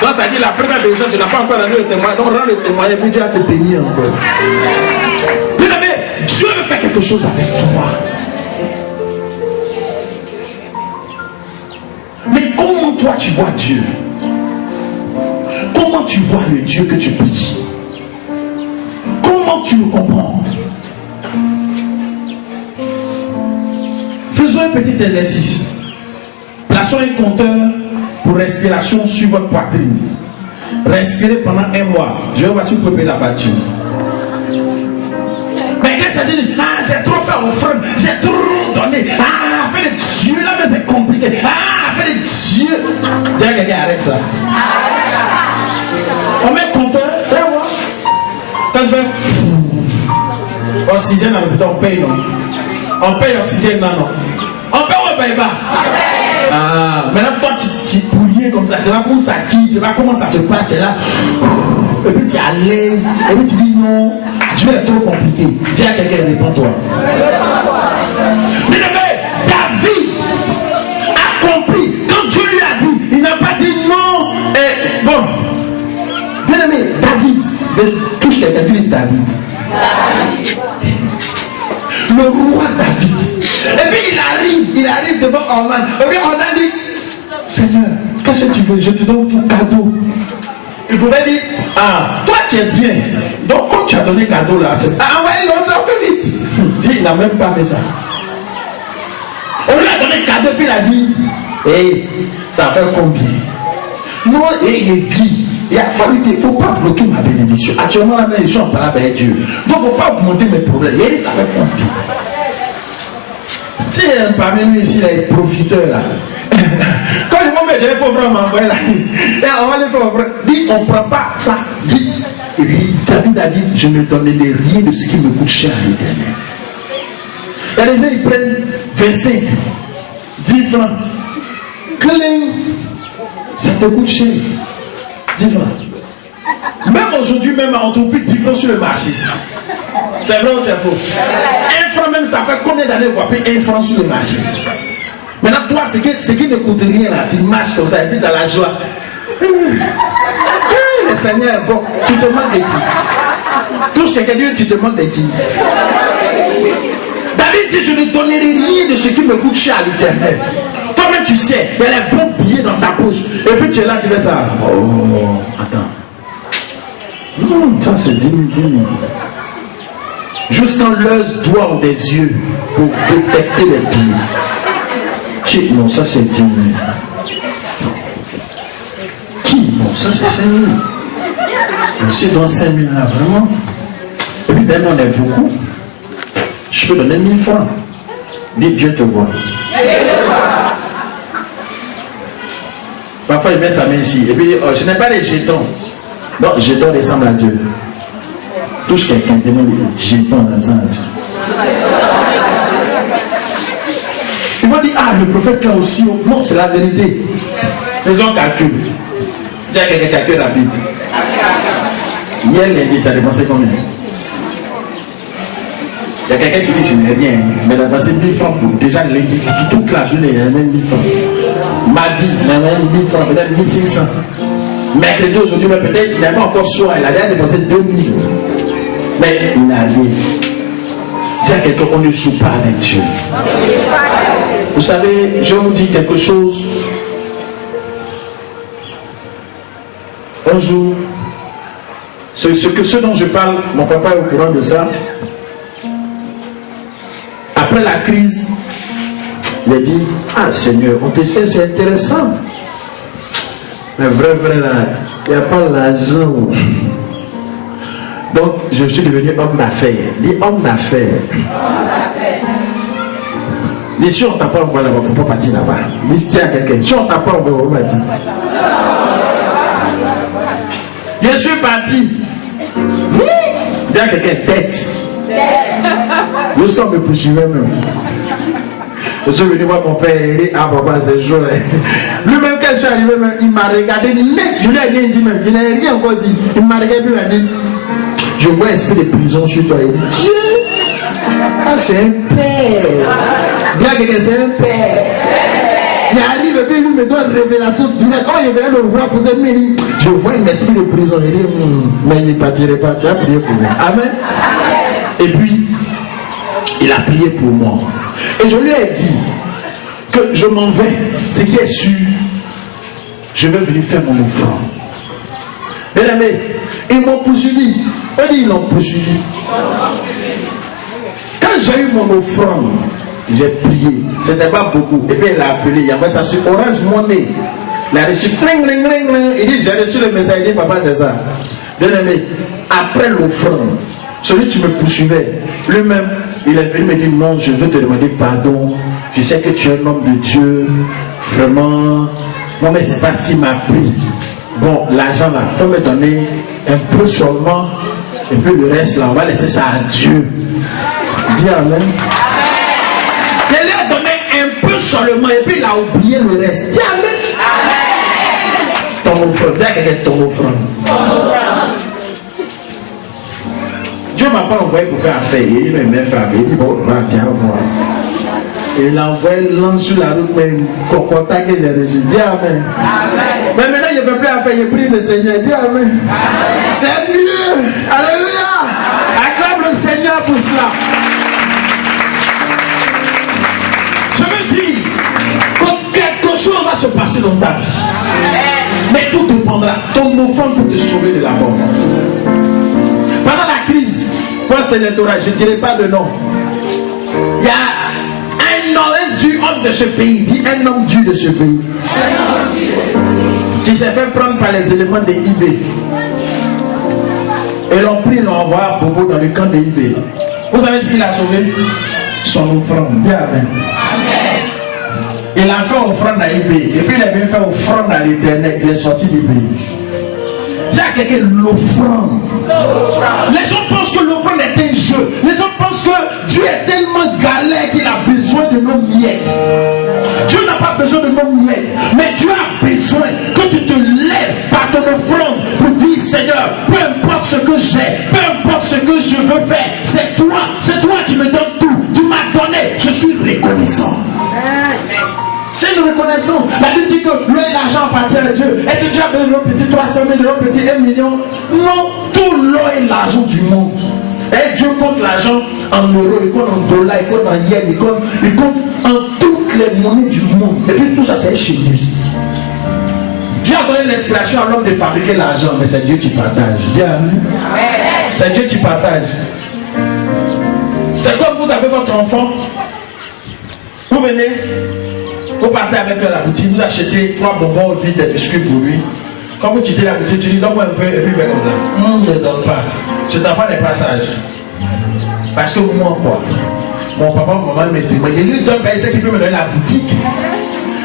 Donc ça dit la première bénédiction, tu n'as pas encore rendu le témoignage, donc rends le témoignage et puis Dieu va te bénir encore. Bien aimé, Dieu veut faire quelque chose avec toi. Mais comment toi tu vois Dieu? Comment tu vois le Dieu que tu pries? Comment tu le comprends? Faisons un petit exercice. Plaçons un compteur pour respiration sur votre poitrine. Respirez pendant 1 mois. Je vais voir si vous pouvez payer la voiture. Mais quand il s'agit de j'ai trop fait offrande, j'ai trop donné. Faire de Dieu là, mais c'est compliqué. Faire de Dieu. Déjà quelqu'un arrête ça. On met un compteur, tu vas voir. Quand je fais oxygène à l'hôpital, on paye non. On paye oxygène, non. On paye ou on paye pas? Maintenant toi tu bouilles comme ça, tu vois comment ça quitte, tu vois comment ça se passe, c'est là. Et puis tu es à l'aise, et puis tu dis non, Dieu est trop compliqué. Dis à quelqu'un, réponds-toi. Mais David a compris, quand Dieu lui a dit, il n'a pas dit non. Et bon, bien aimé, David, touche quelqu'un, tu dis David. Le roi David. Et puis il arrive devant Ornan. Et puis Ornan dit, Seigneur, qu'est-ce que tu veux? Je te donne ton cadeau. Il pouvait dire, toi tu es bien. Donc comme tu as donné cadeau là, c'est envoyez l'autre un peu vite. Il n'a même pas fait ça. On lui a donné cadeau, puis il a dit, ça fait combien? Non, et il dit, il ne faut pas bloquer ma bénédiction. Actuellement, la bénédiction, on parle avec Dieu. Donc, il ne faut pas augmenter mes problèmes. Il dit, ça fait combien? Si parmi nous ici, les profiteurs là, quand ils vont me dire, il faut vraiment m'envoyer là, on va les faire, dit, on ne prend pas ça. Dit, David a dit, je ne donnerai rien de ce qui me coûte cher à l'Éternel. Il y a des gens, ils prennent 25, 10 francs. Cling, ça te coûte cher. 10 francs. Même aujourd'hui, même on trouve plus 10 francs sur le marché. C'est vrai ou c'est faux? 1 franc même, ça fait combien d'années qu'on va payer 1 franc sur le marché? Maintenant, toi, ce qui ne coûte rien là, tu marches comme ça et puis dans la joie. Le Seigneur est bon. Tu te manques de Dieu. Touche quelqu'un Dieu, tu te manques de Dieu. David dit, je ne donnerai rien de ce qui me coûte cher à l'Éternel. Toi-même, tu sais, il y a les bons billets dans ta poche. Et puis tu es là, tu fais ça. Oh, attends. Non, ça c'est 10 000. Je sens leurs doigts des yeux pour détecter les billets. Non, ça c'est 10 000. Qui? Non, ça c'est 5 000. Si dans 5 000 là, vraiment. Et puis tellement on est beaucoup, je peux donner 1000 francs. Dis Dieu te voit. Parfois il met sa main ici. Et puis oh, je n'ai pas les jetons. Non, jetons ressemblent à Dieu. Touche quelqu'un, demande les jetons ensemble. Ils vont dire, ah, le prophète là aussi. Non, c'est la vérité. Faisons calcul. Il y a quelqu'un calcul rapide. Hier, lundi, tu as dépensé combien? Il y a quelqu'un qui dit, je n'ai rien. Mais il a dépensé 1000 francs pour déjà lundi. Toute la journée, il y a même 1000 francs. Mardi, il y a même 1000 francs, peut-être 1500. Mercredi, aujourd'hui, mais peut-être, il n'a pas encore soin. Il a déjà dépensé 2000. Mais il n'a rien. Dis à quelqu'un qu'on ne joue pas avec Dieu. Vous savez, je vous dis quelque chose. Un jour, ce dont je parle, mon papa est au courant de ça. Après la crise, il a dit, ah Seigneur, on te sait, c'est intéressant. Mais vrai, là, il n'y a pas l'argent. Donc, je suis devenu homme d'affaires. Dis homme d'affaires. Dis si on t'a pas envoyé là-bas, il ne faut pas partir là-bas. Dis tiens à quelqu'un. Si on t'a pas envoyé, on va partir. Je suis parti. Dis à quelqu'un tête. Le sang me poursuivait même. Je suis venu voir mon père et il dit, ah papa, c'est chaud. Lui-même, quand je suis arrivé, il m'a regardé net. Je lui ai rien dit même. Il n'a rien encore dit. Il m'a regardé, il m'a dit, je vois un esprit de prison sur toi. Il dit, Dieu, ah, c'est un père. Bien quelqu'un, c'est un père. Il arrive et puis lui me donne une révélation directe. Quand il vient le voir, vous avez dit, je vois un esprit de prison. Il dit, mais il ne partirait pas. Tu as prié pour moi. Amen. Et puis, il a prié pour moi. Et je lui ai dit que je m'en vais. Ce qui est sûr, je vais venir faire mon offrande. Bien aimé, ils m'ont poursuivi. On dit ils l'ont poursuivi. Quand j'ai eu mon offrande, j'ai prié. Ce n'était pas beaucoup. Et puis il a appelé. Il a envoyé ça sur Orange Money. Il a reçu cling, cling, cling, cling. Il dit j'ai reçu le message. Il dit papa c'est ça. Bien aimé, après l'offrande, celui qui me poursuivait, lui-même, il est venu me dire non, je veux te demander pardon. Je sais que tu es un homme de Dieu. Vraiment. Non mais c'est pas ce qui m'a pris. Bon, l'argent là, il faut me donner un peu seulement. Et puis le reste là, on va laisser ça à Dieu. Dis amen. Il lui a donné un peu seulement et puis il a oublié le reste. Dis amen. Ton offrande. Dis à quelqu'un ton offrande. Dieu ne m'a pas envoyé pour faire affaire. Il m'a même fait affaire. Il dit bon, tiens, voir. Et il a envoyé l'ange sur la route, mais Kokota que j'ai reçu. Dis amen. Mais maintenant, il ne peut plus affaire. Il prie le Seigneur. Dis amen. C'est mieux. Alléluia. Acclame le Seigneur pour cela. Je veux dire que quelque chose va se passer dans ta vie. Mais tout dépendra. Ton offrande peut te sauver de la mort. Pendant la crise post-électorale, je ne dirai pas de nom. Il y a un homme de ce pays. Dis un homme dur de ce pays. Qui s'est fait prendre par les éléments de IB. Et l'ont pris, l'ont envoyé à Bobo dans le camp de IB. Vous savez ce qu'il a sauvé? Son offrande. Dis amen. Il a fait offrande à IB. Et puis il a bien fait offrande à l'Éternel. Il est sorti du pays. Dis à quelqu'un l'offrande. Les gens pensent que l'offrande est un jeu. Les gens pensent que Dieu est tellement galère qu'il a besoin de nos miettes. Dieu n'a pas besoin de nos miettes. Mais Dieu a besoin que tu te lèves par ton offrande pour dire Seigneur, peu importe ce que j'ai, peu importe ce que je veux faire, c'est toi qui me donnes tout. Tu m'as donné, je suis reconnaissant. C'est une reconnaissance. La Bible dit que l'eau et l'argent appartient à Dieu. Est-ce que Dieu a besoin de l'eau petit 300 000, de l'eau petit 1 million? Non, tout l'eau et l'argent du monde. Et Dieu compte l'argent en euros, il compte en dollars, il compte en yens, il compte en toutes les monnaies du monde. Et puis tout ça, c'est chez lui. Dieu a donné l'inspiration à l'homme de fabriquer l'argent, mais c'est Dieu qui partage. C'est Dieu qui partage. C'est comme vous avez votre enfant, vous venez. Vous partez avec lui à la boutique, vous achetez 3 bonbons, 8 des biscuits pour lui. Quand vous quittez la boutique, tu dis donne-moi un peu et puis fais comme ça. Ne donne pas. Je t'envoie des passages. Parce que moi, quoi, mon papa, maman me demande, il lui donne, c'est qu'il peut me donner la boutique.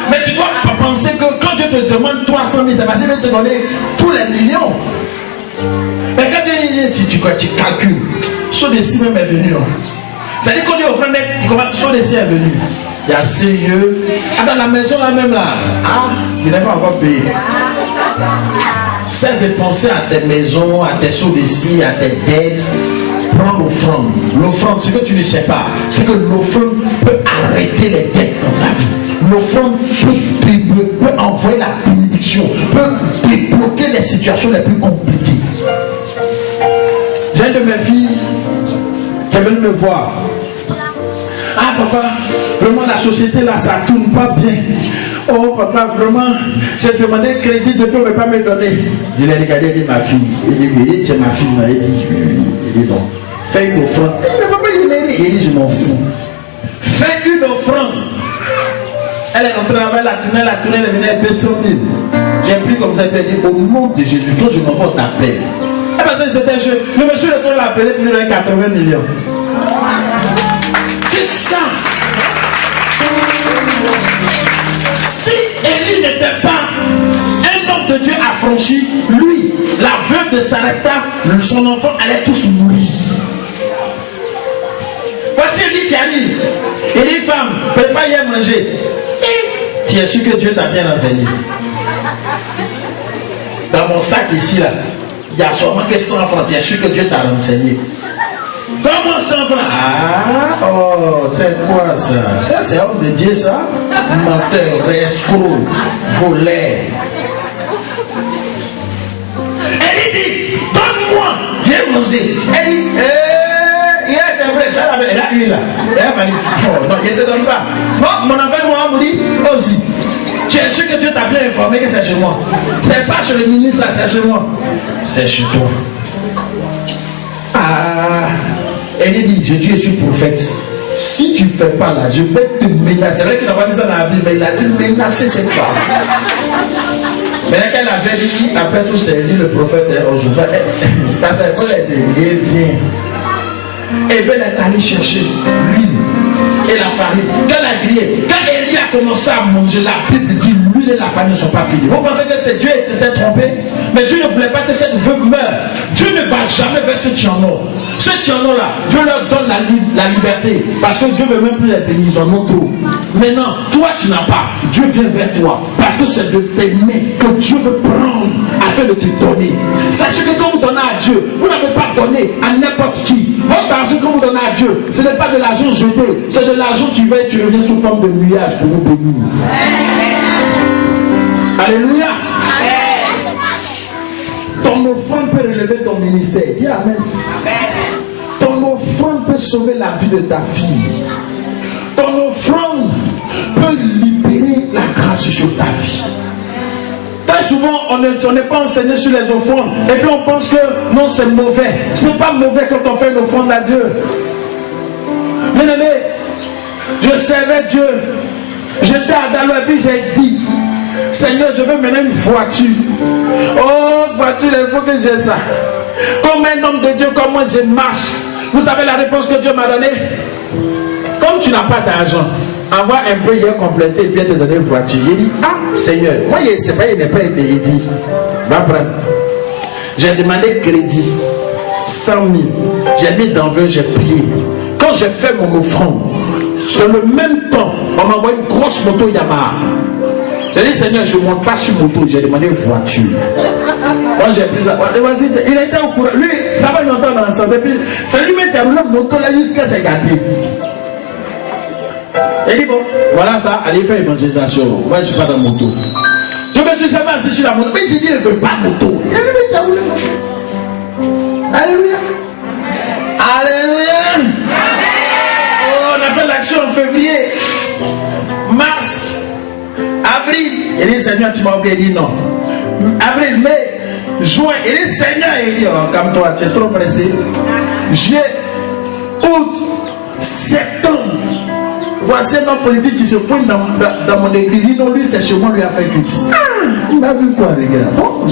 Mais tu dois pas penser que quand Dieu te demande 300 000, c'est parce qu'il veut te donner tous les millions. Mais quand tu calcules, Chaud des même est venu. C'est-à-dire qu'on dit au frère net, Chaud des est venu. Il y a sérieux. Ah, dans la maison là même là. Ah, il n'a pas encore payé. Cesse de penser à tes maisons, à tes sauts d'ici, à tes dettes. Prends l'offrande. L'offrande, ce que tu ne sais pas, c'est que l'offrande peut arrêter les dettes dans ta vie. L'offrande peut envoyer la bénédiction, peut débloquer les situations les plus compliquées. J'ai une de mes filles qui est venue me voir. Ah papa, vraiment la société là, ça tourne pas bien. Oh papa, vraiment, j'ai demandé crédit de toi, mais pas me donner. Je l'ai regardé, il dit ma fille. Il dit oui, c'est ma fille. Il dit oui. Il dit non. Fais une offrande. Mais papa, il dit je m'en fous. Fais une offrande. Elle est rentrée avec la tournée, elle est venue à 200 000. J'ai pris comme ça, elle dit au nom de Jésus, toi je m'envoie ta paix. Et parce que c'était un jeu. Le monsieur de toi l'a appelé pour lui donner 80 millions. C'est ça. Si Élie n'était pas un homme de Dieu affranchi, lui, la veuve de Sarepta, son enfant allait tous mourir. Voici Élie qui arrive. Il dit femme, prépare hier manger. Et tu es sûr que Dieu t'a bien enseigné. Dans mon sac ici là, il y a seulement que 100 francs. Tu es sûr que Dieu t'a renseigné. Comment 100 francs? Ah, oh, c'est quoi ça? Ça, c'est homme de Dieu, ça? Menteur, escroc, voleur. Elle dit, donne-moi, viens manger. Elle dit, c'est vrai, ça, elle a eu là. Elle m'a dit, oh, non, je ne te donne pas. Bon, mon enfant, moi, me dit, aussi. Tu es sûr que Dieu t'a bien informé que c'est chez moi? C'est pas chez le ministre, c'est chez moi. C'est chez toi. Ah. Elle dit, je suis prophète. Si tu ne fais pas là, je vais te menacer. C'est vrai qu'il n'a pas mis ça dans la Bible, mais il a dû menacer cette femme. Mais là, qu'elle avait dit, après tout, c'est dit le prophète aujourd'hui. Parce qu'elle vient. Et ben, elle est allée chercher l'huile et la farine. Quand elle a grillé, quand Élie a commencé à manger, la Bible dit l'huile et la farine ne sont pas finies. Vous pensez que c'est Dieu qui s'était trompé? Mais Dieu ne voulait pas que cette veuve meure. Dieu ne va jamais vers ce tiano. Ce tiano-là, Dieu leur donne la liberté. Parce que Dieu ne veut même plus les bénir, ils en ont trop. Maintenant, toi tu n'as pas. Dieu vient vers toi. Parce que c'est de tes mains que Dieu veut prendre afin de te donner. Sachez que quand vous donnez à Dieu, vous n'avez pas donné à n'importe qui. Votre argent que vous donnez à Dieu, ce n'est pas de l'argent jeté, c'est de l'argent qui va et tu reviens sous forme de nuage pour vous bénir. Alléluia. Ton offrande peut relever ton ministère. Dis amen. Ton offrande peut sauver la vie de ta fille. Ton offrande peut libérer la grâce sur ta vie. Très souvent, on n'est pas enseigné sur les offrandes. Et puis on pense que non, c'est mauvais. Ce n'est pas mauvais quand on fait une offrande à Dieu. Bien aimé, je servais Dieu. J'étais à Dalo et puis j'ai dit, Seigneur, je veux mener une voiture. Oh, voiture, il faut que j'ai ça. Comme un homme de Dieu, comment je marche? Vous savez la réponse que Dieu m'a donnée? Comme tu n'as pas d'argent, envoie un peu, il est complété, et puis te donner une voiture. Il dit, ah, Seigneur, moi, c'est pas, il n'est pas été, il dit, va prendre. J'ai demandé crédit, 100 000. J'ai mis d'envoi, j'ai prié. Quand j'ai fait mon offrande, dans le même temps, on m'a envoyé une grosse moto Yamaha. J'ai dit, Seigneur, je ne monte pas sur moto, j'ai demandé une voiture. Moi, j'ai pris ça. Il a été au courant. Lui, ça va longtemps dans le sens. C'est lui-même qui a roulé la moto là jusqu'à s'est gâté. Il dit, bon, voilà ça, allez faire évangélisation. Moi, je ne suis pas dans la moto. Je me suis jamais assis sur la moto. Mais j'ai dit, il ne veut pas de moto. Il a lui-même qui a roulé la moto. Alléluia. Alléluia. Oh, on a fait l'action en février. Mars. Avril, il dit Seigneur, tu m'as oublié, il dit non. Avril, mai, juin, il dit Seigneur, il dit oh, calme-toi, tu es trop pressé. Juillet, août, septembre, voici un homme politique qui se pointe dans mon église. Il dit non, lui c'est chez moi, lui a fait culte. Il m'a vu quoi, les gars? Bon,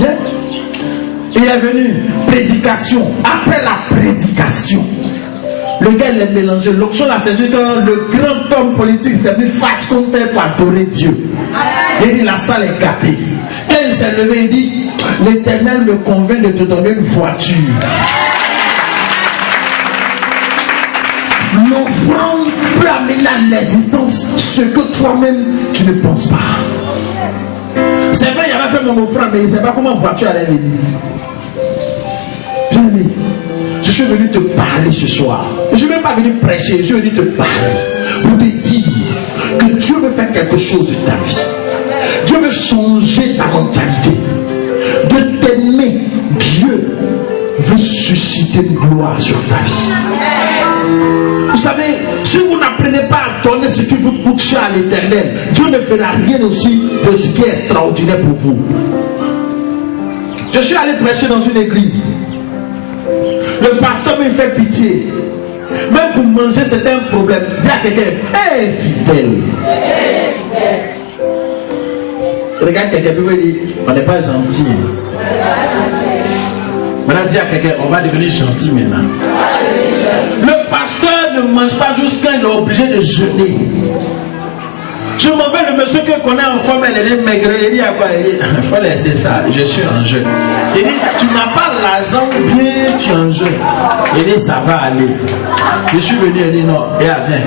il est venu, prédication. Après la prédication, le gars il est mélangé. L'option là, c'est juste quand le grand homme politique s'est mis face contre terre pour adorer Dieu. Il dit la salle est gâtée. Quand il s'est levé, il dit l'Éternel me convainc de te donner une voiture. L'offrande peut amener à l'existence ce que toi-même tu ne penses pas. C'est vrai, il avait fait mon offrande, mais il ne sait pas comment voiture allait venir. Bien-aimé, je suis venu te parler ce soir. Je ne suis même pas venu prêcher, je suis venu te parler pour te dire que Dieu veut faire quelque chose de ta vie. Dieu veut changer ta mentalité. De t'aimer, Dieu veut susciter une gloire sur ta vie. Vous savez, si vous n'apprenez pas à donner ce qui vous coûte cher à l'Éternel, Dieu ne fera rien aussi de ce qui est extraordinaire pour vous. Je suis allé prêcher dans une église. Le pasteur me fait pitié. Même pour manger, c'était un problème. Dis à quelqu'un, hé fidèle. Regarde quelqu'un, puis il dit, on n'est pas gentil. Maintenant, dis à quelqu'un, on va devenir gentil maintenant. Le pasteur ne mange pas jusqu'à il est obligé de jeûner. Je m'en vais, le monsieur que connaît en forme, elle est maigre. Il dit à quoi? Il dit, il faut laisser ça, je suis en jeûne. Il dit, tu n'as pas l'argent ou bien tu es en jeûne. Il dit, ça va aller. Je suis venu, il dit, non, et viens.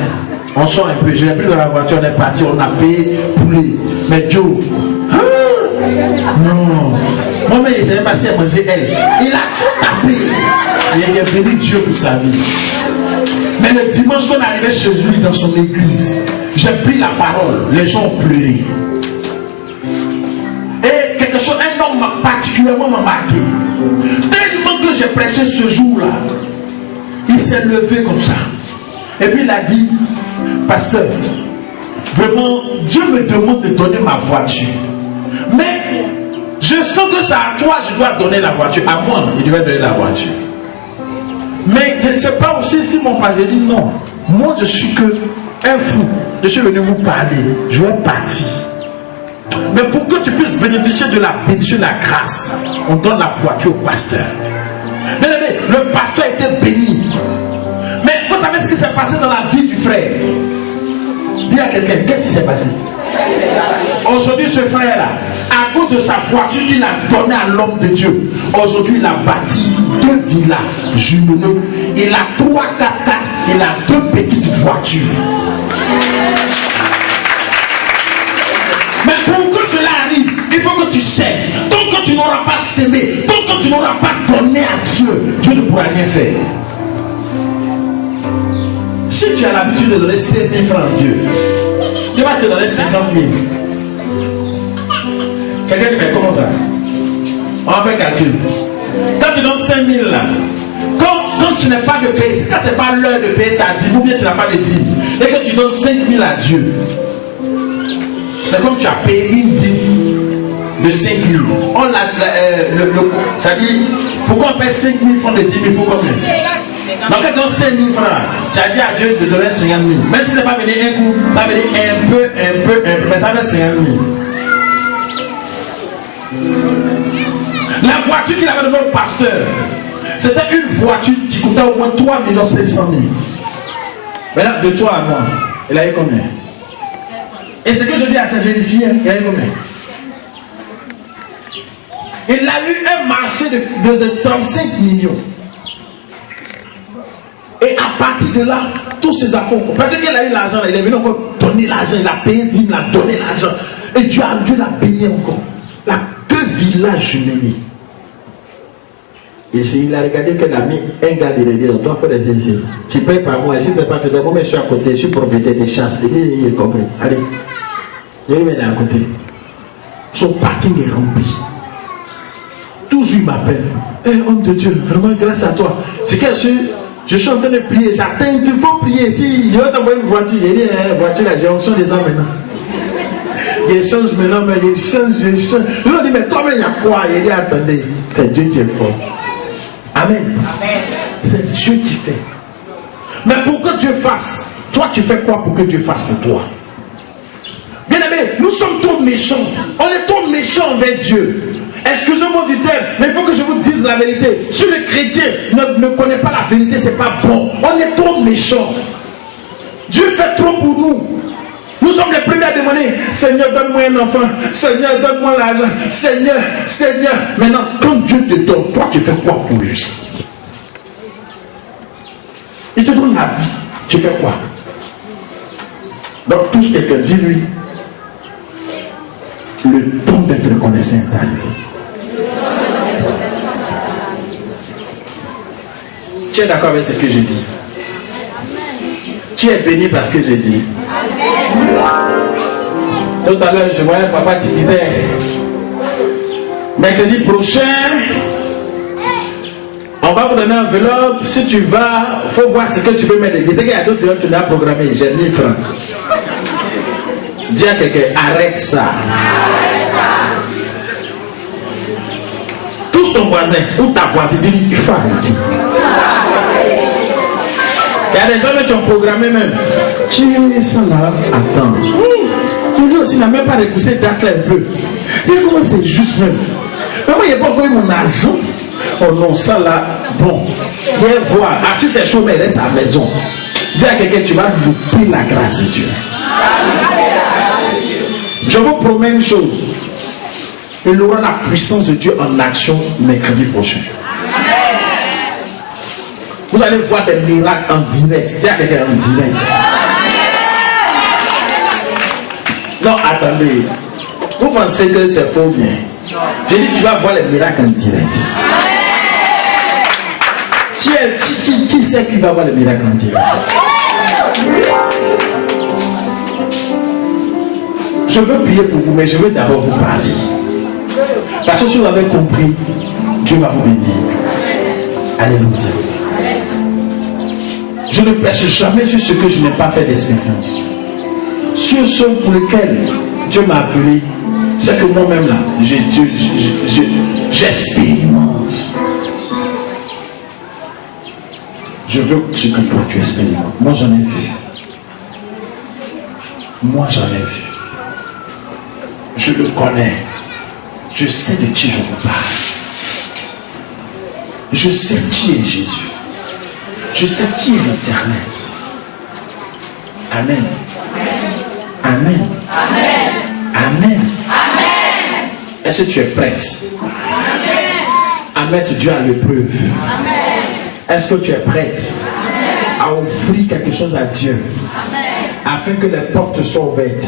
On sort un peu, je l'ai pris dans la voiture, on est parti, on a payé poulet. Mais Joe, non. Moi-même, il ne savait pas si elle mangeait elle. Il a tout tapé. Il a béni Dieu pour sa vie. Mais le dimanche qu'on arrivait chez lui dans son église, j'ai pris la parole, les gens ont pleuré. Et quelque chose, un homme particulièrement m'a marqué. Tellement que j'ai prêché ce jour-là, il s'est levé comme ça. Et puis il a dit, pasteur, vraiment, Dieu me demande de donner ma voiture. Mais je sens que c'est à toi je dois donner la voiture. À moi, il devait donner la voiture. Mais je ne sais pas aussi si mon père dit non. Moi, je suis que un fou. Je suis venu vous parler. Je vais partir. Mais pour que tu puisses bénéficier de la bénédiction, de la grâce, on donne la voiture au pasteur. Mais le pasteur était béni. Mais vous savez ce qui s'est passé dans la vie du frère? Dis à quelqu'un, qu'est-ce qui s'est passé? Aujourd'hui, ce frère-là, à cause de sa voiture qu'il a donnée à l'homme de Dieu, aujourd'hui, il a bâti 2 villas jumelées. Il a 3 4x4, il a 2 petites voitures. Mais pour que cela arrive, il faut que tu sèmes. Tant que tu n'auras pas sémé, tant que tu n'auras pas donné à Dieu, Dieu ne pourra rien faire. Si tu as l'habitude de donner 7 000 francs à Dieu, Dieu va te donner 50 000. Quelqu'un dit, mais comment ça? On va faire calcul. Quand tu donnes 5 000 là, quand tu n'as pas de payer, quand ce n'est pas l'heure de payer ta dîme, ou bien tu n'as pas de dîme, et que tu donnes 5 000 à Dieu, c'est comme tu as payé une dîme de 5 000. Ça dit, pourquoi on paye 5 000 francs de dîme, il faut combien? Donc quand tu donnes 5 000 francs, tu as dit à Dieu de donner 50 000. Même si ce n'est pas venu un coup, ça veut dire un peu, mais ça fait 50 000. La voiture qu'il avait donné au pasteur, c'était une voiture qui coûtait au moins 3 500 000. Maintenant, de toi à moi, il a eu combien? Et ce que je dis à cette jeune fille, il a eu combien? Il a eu un marché de 35 millions. Et à partir de là, tous ses affaires, parce qu'il a eu l'argent, il est venu encore donner l'argent, il a payé 10 000, il a donné l'argent. Et Dieu l'a béni encore. Là, 2 villages jumelés. Et il a regardé qu'elle a mis un gars de l'aider, donc toi, il faut les aider. Tu payes par mois, et si tu n'es pas fait, moi, je suis à côté, je suis propriétaire des chasses. Il est compris. Allez, je vais mettre à côté. Son parking est rempli. Toujours il m'appelle. Homme de Dieu, vraiment grâce à toi. C'est que je suis en train de prier, j'attends, il faut prier. Si je vais t'envoyer une voiture, il dit, voiture là, j'ai onction des ans maintenant. Il change maintenant, mais il change. Je lui dis, mais toi-même, il y a quoi? Il dit, attendez, c'est Dieu qui est fort. Amen. C'est Dieu qui fait. Mais pour que Dieu fasse, Toi, tu fais quoi pour que Dieu fasse pour toi? Bien aimé, nous sommes trop méchants. On est trop méchants envers Dieu. Excusez-moi du terme, mais il faut que je vous dise la vérité. Si le chrétien ne connaît pas la vérité, c'est pas bon. On est trop méchants. Dieu fait trop pour nous. Nous sommes les premiers à demander, Seigneur, donne-moi un enfant. Seigneur, donne-moi l'argent. Seigneur, Seigneur. Maintenant, quand Dieu te donne, toi, tu fais quoi pour lui? Il te donne la vie. Tu fais quoi? Donc, touche quelqu'un, dis-lui, le temps d'être reconnaissant est arrivé. Tu es d'accord avec ce que j'ai dit? Tu es béni parce que j'ai dit. Tout à l'heure, je voyais papa qui disait, mercredi prochain, on va vous donner une enveloppe. Si tu vas, il faut voir ce que tu peux mettre. Il sait qu'il y a d'autres que tu l'as programmé. J'ai 1000 francs. Dis à quelqu'un, arrête ça. Touche ton voisin ou ta voisine, dis-lui, il faut arrêter. Il y a des gens qui ont programmé même. Tu es ça là, attends. Lui aussi n'a même pas repoussé date un peu. Et comment c'est juste même. Mais moi, il n'y a pas encore eu mon argent. Oh non, ça là, bon. Viens voir. Ah, si c'est chaud, mais reste à la maison. Dis à quelqu'un, tu vas louper la grâce de Dieu. Je vous promets une chose. Il aura la puissance de Dieu en action mercredi prochain. Vous allez voir des miracles en direct. Dis à quelqu'un en direct. Non, attendez. Vous pensez que c'est faux bien? J'ai dit, tu vas voir les miracles en direct. Qui sait qui va voir les miracles en direct? Je veux prier pour vous, mais je veux d'abord vous parler. Parce que si vous avez compris, Dieu va vous bénir. Alléluia. Je ne prêche jamais sur ce que je n'ai pas fait d'expérience. Sur ce pour lequel Dieu m'a appelé, c'est que moi-même là, j'expérimente. Je veux ce que toi tu expérimentes. Moi j'en ai vu. Moi j'en ai vu. Je le connais. Je sais de qui je vous parle. Je sais qui est Jésus. Je sais qui est l'Éternel. Amen. Amen. Amen. Amen. Amen. Est-ce que tu es prête à mettre Dieu à l'épreuve? Est-ce que tu es prête à offrir quelque chose à Dieu afin que les portes soient ouvertes?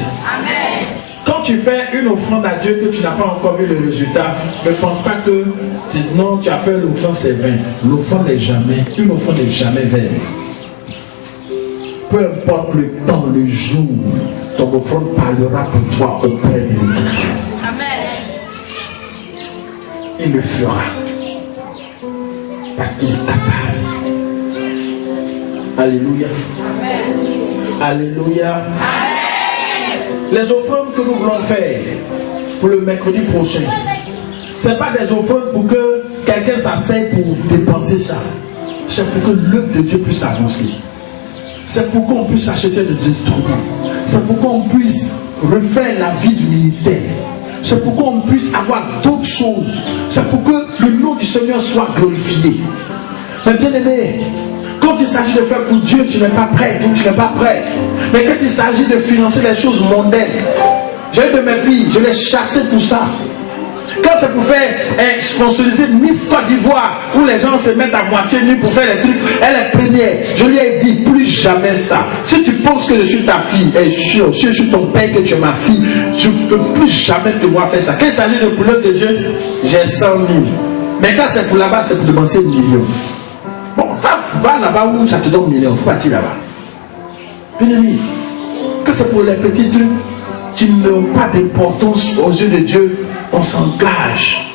Quand tu fais une offrande à Dieu que tu n'as pas encore vu le résultat, ne pense pas que non, tu as fait l'offrande, c'est vain. L'offrande n'est jamais, une offrande n'est jamais vaine. Peu importe le temps, le jour, ton offrande parlera pour toi auprès de l'Éternel. Il le fera. Parce qu'il est capable. Alléluia. Alléluia. Les offrandes que nous voulons faire pour le mercredi prochain, ce n'est pas des offrandes pour que quelqu'un s'asseye pour dépenser ça. C'est pour que l'œuvre de Dieu puisse avancer. C'est pour qu'on puisse acheter des instruments. C'est pour qu'on puisse refaire la vie du ministère. C'est pour qu'on puisse avoir d'autres choses. C'est pour que le nom du Seigneur soit glorifié. Mais bien aimé, quand il s'agit de faire pour Dieu, tu n'es pas prêt, tu n'es pas prêt. Mais quand il s'agit de financer les choses mondaines, j'ai une de mes filles, je l'ai chassée pour ça. Quand c'est pour faire sponsoriser Miss Côte d'Ivoire, où les gens se mettent à moitié nus pour faire les trucs, elle est première. Je lui ai dit, plus jamais ça. Si tu penses que je suis ta fille, et je suis ton père, que tu es ma fille, je ne peux plus jamais te voir faire ça. Quand il s'agit de l'œuvre de Dieu, j'ai 100 000. Mais quand c'est pour là-bas, c'est pour dépenser 1 million. Bon, va là-bas où ça te donne 1 million, il faut partir là-bas. Bien aimé, que c'est pour les petits trucs qui n'ont pas d'importance aux yeux de Dieu, on s'engage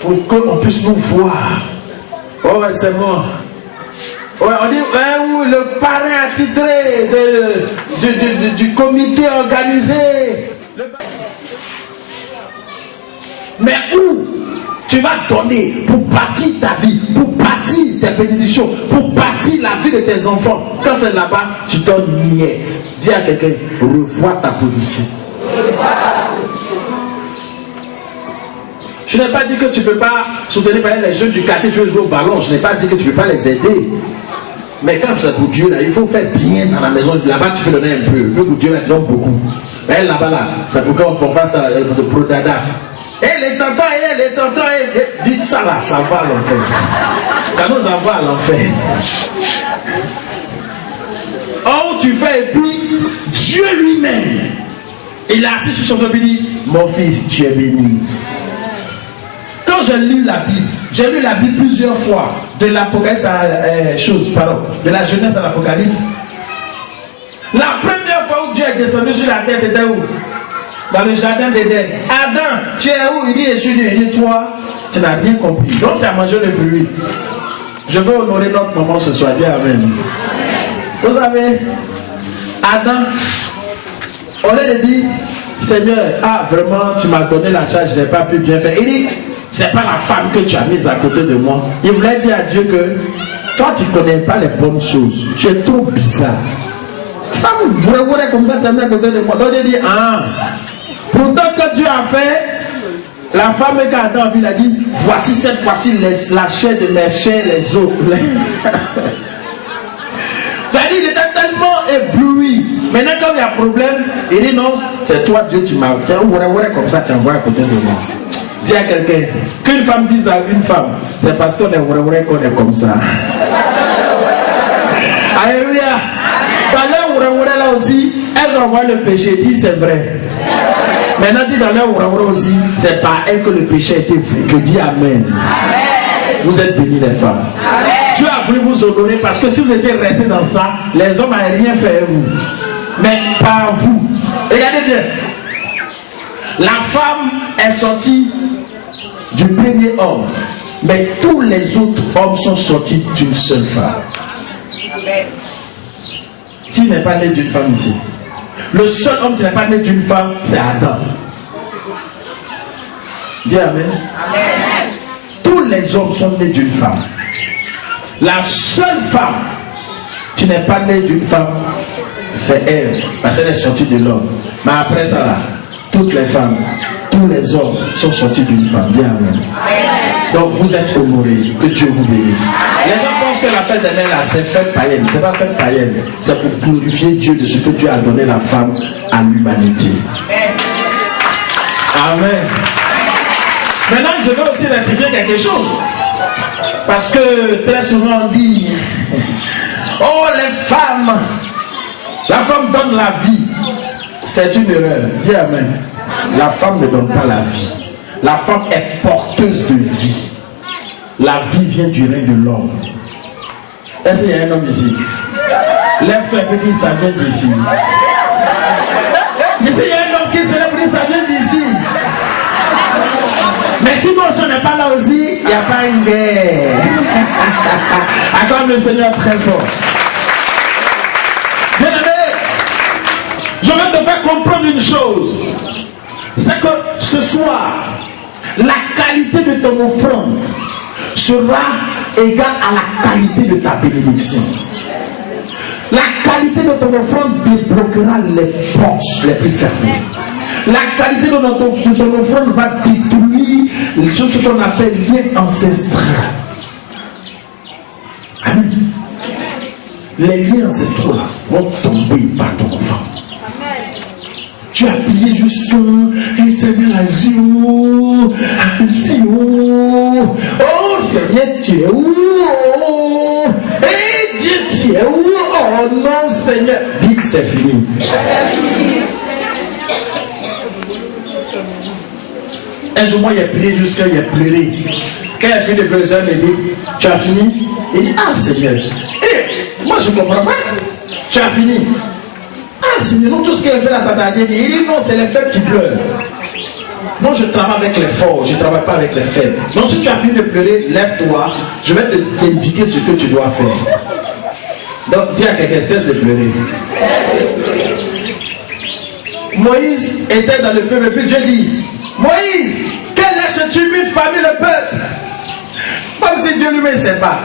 pour qu'on puisse nous voir. Oh ouais, c'est bon. Ouais, on dit, ouais, le parrain attitré du comité organisé. Mais où tu vas donner pour bâtir ta vie, pour bâtir tes bénédictions, pour bâtir la vie de tes enfants. Quand c'est là-bas, tu donnes miette. Dis à quelqu'un, revois ta position. Je n'ai pas dit que tu ne peux pas soutenir par exemple, les jeunes du quartier, tu veux jouer au ballon. Je n'ai pas dit que tu ne peux pas les aider. Mais quand c'est pour Dieu, là, il faut faire bien dans la maison. Là-bas, tu peux donner un peu. Mais pour Dieu, là, tu donnes beaucoup. Mais là-bas, là, c'est pour qu'on fasse de pro-dada. Les tontons, dites ça là, ça va à l'enfer. Ça nous envoie à l'enfer. Oh, tu fais, et puis, Dieu lui-même, il est assis sur son trône et dit, mon fils, tu es béni. Quand j'ai lu la Bible plusieurs fois, de l'Apocalypse à de la Genèse à l'Apocalypse. La première fois où Dieu est descendu sur la terre, c'était où? Dans le jardin d'Éden. Adam, tu es où? Il dit, je suis Dieu. Il dit, toi, tu n'as rien compris. Donc tu as mangé le fruit. Je veux honorer notre maman ce soir. Dis amen. Vous savez, Adam, on lui a dit, Seigneur, vraiment, tu m'as donné la charge, je n'ai pas pu bien faire. Il dit, c'est pas la femme que tu as mise à côté de moi. Il voulait dire à Dieu que toi, tu ne connais pas les bonnes choses. Tu es trop bizarre. Femme, vous comme ça, tu as mis à côté de moi. Donc il dit, pourtant que Dieu a fait, la femme qu'Adam a dit, voici cette fois-ci la chair de mes chairs, les os. C'est-à-dire, il était tellement ébloui. Maintenant, comme il y a problème, il dit non, c'est toi Dieu, tu m'as. Comme ça, tu envoies à côté de moi. Dis à quelqu'un, qu'une femme dise à une femme, c'est parce qu'on est qu'on est comme ça. Alléluia. Dans leur là aussi, elles envoient le péché, dit c'est vrai. Maintenant, dit dans leur aussi, c'est par elle que le péché a été fait. Que dit amen. Vous êtes bénis les femmes. Dieu a voulu vous honorer parce que si vous étiez restés dans ça, les hommes n'avaient rien fait à vous. Mais par vous. Regardez bien. La femme est sortie du premier homme. Mais tous les autres hommes sont sortis d'une seule femme. Amen. Qui n'est pas né d'une femme ici? Le seul homme qui n'est pas né d'une femme, c'est Adam. Dis amen. Amen. Tous les hommes sont nés d'une femme. La seule femme qui n'est pas née d'une femme, c'est elle, parce qu'elle est sortie de l'homme. Mais après ça, là, toutes les femmes, tous les hommes sont sortis d'une femme. Dis amen. Donc vous êtes honorés, que Dieu vous bénisse. Les gens pensent que la fête des mères là, c'est fête païenne. C'est pas fête païenne, c'est pour glorifier Dieu de ce que Dieu a donné la femme à l'humanité. Amen. Maintenant, je veux aussi rectifier quelque chose. Parce que très souvent on dit, oh les femmes, la femme donne la vie. C'est une erreur. Dis amen. La femme ne donne pas la vie. La femme est porteuse de vie. La vie vient du règne de l'homme. Est-ce qu'il y a un homme ici? Lève-toi et dis, ça vient d'ici. Ici, il y a un homme qui se lève et dit, ça vient d'ici. Mais si mon son n'est pas là aussi, il n'y a pas une guerre. Accorde le Seigneur très fort. Bien aimé, je vais te faire comprendre une chose. C'est que ce soir, la qualité de ton offrande sera égale à la qualité de ta bénédiction. La qualité de ton offrande débloquera les portes les plus fermées. La qualité de ton offrande va détruire ce qu'on appelle lien ancestral. Amen. Les liens ancestraux là vont tomber par ton offrande. Tu as prié jusqu'à oh Seigneur, tu es où? Et Dieu, tu es où? Oh non, Seigneur. Dis que c'est fini. Un jour, moi, il a prié jusqu'à il a pleuré. Quand il a fini de pleurer, il m'a dit, tu as fini? Il dit, ah Seigneur. Et moi, je ne comprends pas. Tu as fini. Ah Seigneur, non, tout ce qu'il a fait là, ça t'a dit. Il dit, non, c'est les faibles qui pleurent. Moi, je travaille avec les forts, je ne travaille pas avec les faibles. Donc, si tu as fini de pleurer, lève-toi. Je vais t'indiquer ce que tu dois faire. Donc, dis à quelqu'un, cesse de pleurer. Moïse était dans le peuple, et puis Dieu dit, Moïse, quel est ce tumulte parmi le peuple? Comme si Dieu lui-même ne sait pas.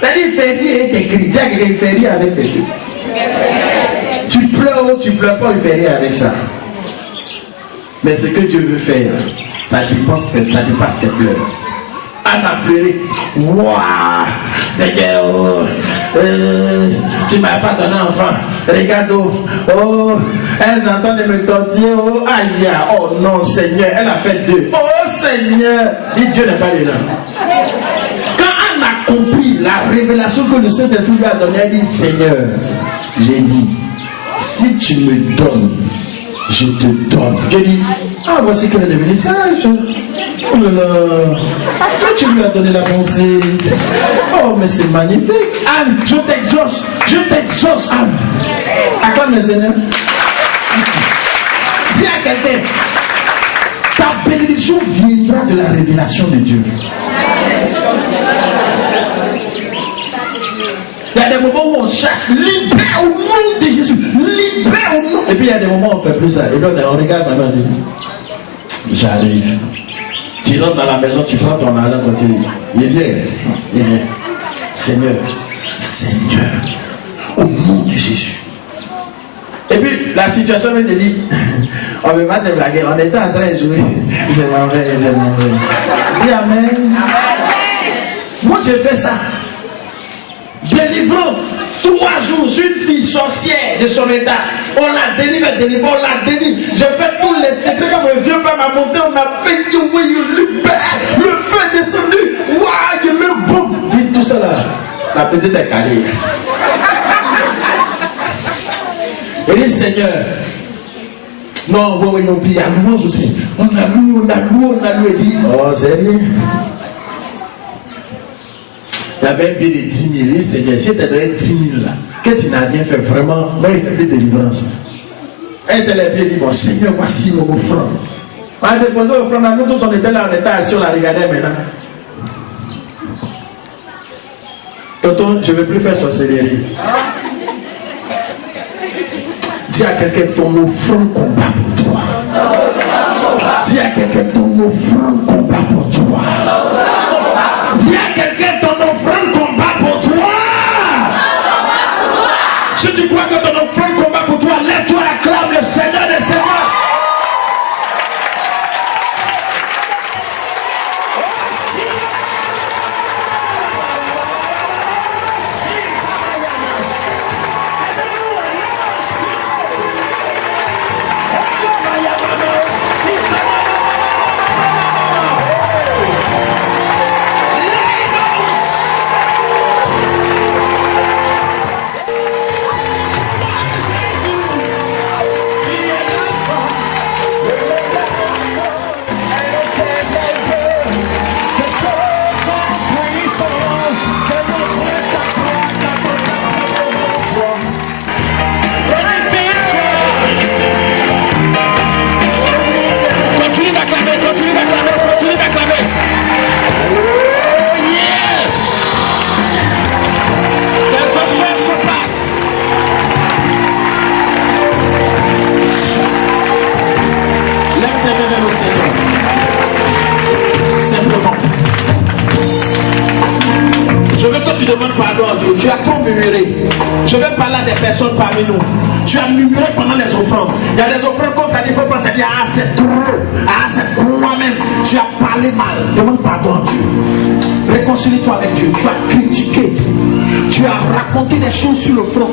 C'est-à-dire, il fait rire et t'écrit. Dis à quelqu'un, il fait rire avec tes cris. Tu pleures ou tu pleures pas, il fait rire avec ça. Mais ce que Dieu veut faire, ça dépasse tes pleurs. Anne a pleuré. Waouh, Seigneur, tu ne m'as pas donné enfant. Regarde, elle entend de me tortiller. Oh, aïe, oh non, Seigneur, elle a fait 2. Oh, Seigneur, dit Dieu n'est pas là. Quand Anne a compris la révélation que le Saint-Esprit lui a donnée, elle dit, Seigneur, j'ai dit, si tu me donnes, je te donne. Dieu dit, ah, voici qu'elle est devenue sage. Oh là là, tu lui as donné la pensée. Oh, mais c'est magnifique. Anne, je t'exauce, Anne. Acclame le Seigneur. Dis à quelqu'un, ta bénédiction viendra de la révélation de Dieu. Il y a des moments où on chasse, libère au nom de Jésus, libère au nom. Et puis il y a des moments où on ne fait plus ça. Et donc on regarde maintenant, on dit, j'arrive. Tu rentres dans la maison, tu prends ton argent, tu dis, il vient. Seigneur, au nom de Jésus. Et puis la situation me dit, on ne veut pas te blaguer, on était en train de jouer. Je m'en vais. Dis Amen. Moi j'ai fait ça. Délivrance, 3 jours sur une fille sorcière de son état. On l'a délivré, on l'a délivré. J'ai fait tous les secrets comme le vieux père m'a monté, on a fait le feu est descendu. Waouh, je me bombe. Dis tout ça là. La petite est calée. Et dit Seigneur, non, puis il y a louange aussi. On a loué, et dit, oh sérieux. Il y avait un billet de 10 000. Seigneur, si tu as donné 10 000 là, que tu n'as rien fait vraiment, moi il fait plus de délivrance. Un tel pied dit, bon Seigneur, voici mon offrande. On a déposé l'offrande, nous tous on était là, on était assis, on la regardait maintenant. Tonton, je ne veux plus faire sorcellerie. Dis à quelqu'un, ton offrande combat pour toi. Dis à quelqu'un, ton offrande combat pour toi. Dis à quelqu'un, ton offrande combat pour toi. Si tu crois que ton offrande combat pour toi, lève-toi, acclame le Seigneur des Seigneurs. Tu demandes pardon à Dieu, tu as trop murmuré. Je vais parler à des personnes parmi nous. Tu as murmuré pendant les offrandes. Il y a des offrandes comme tu as dit, il faut pas te dire, ah c'est trop, ah c'est pour moi-même. Tu as parlé mal. Demande pardon à Dieu. Réconcilie-toi avec Dieu. Tu as critiqué. Tu as raconté des choses sur l'offrande.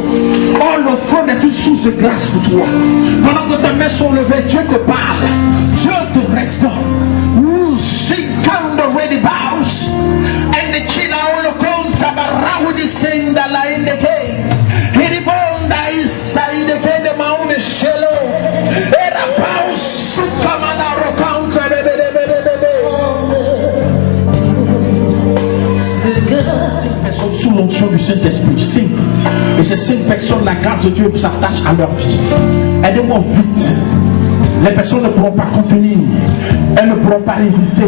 Oh, l'offrande est une source de grâce pour toi. Pendant que tes mains sont levées, Dieu te parle. Dieu te restaure. She come the ready bows and the china all comes about with the same that lie in the cave. He bonda is side the cave the mountain shallow. Era bows come on our account. Personnes sous l'onction du Saint-Esprit, 5. Et ces 5 personnes, la grâce de Dieu s'attache à leur vie. Aidez-moi vite. Les personnes ne pourront pas contenir. Elles ne pourront pas résister.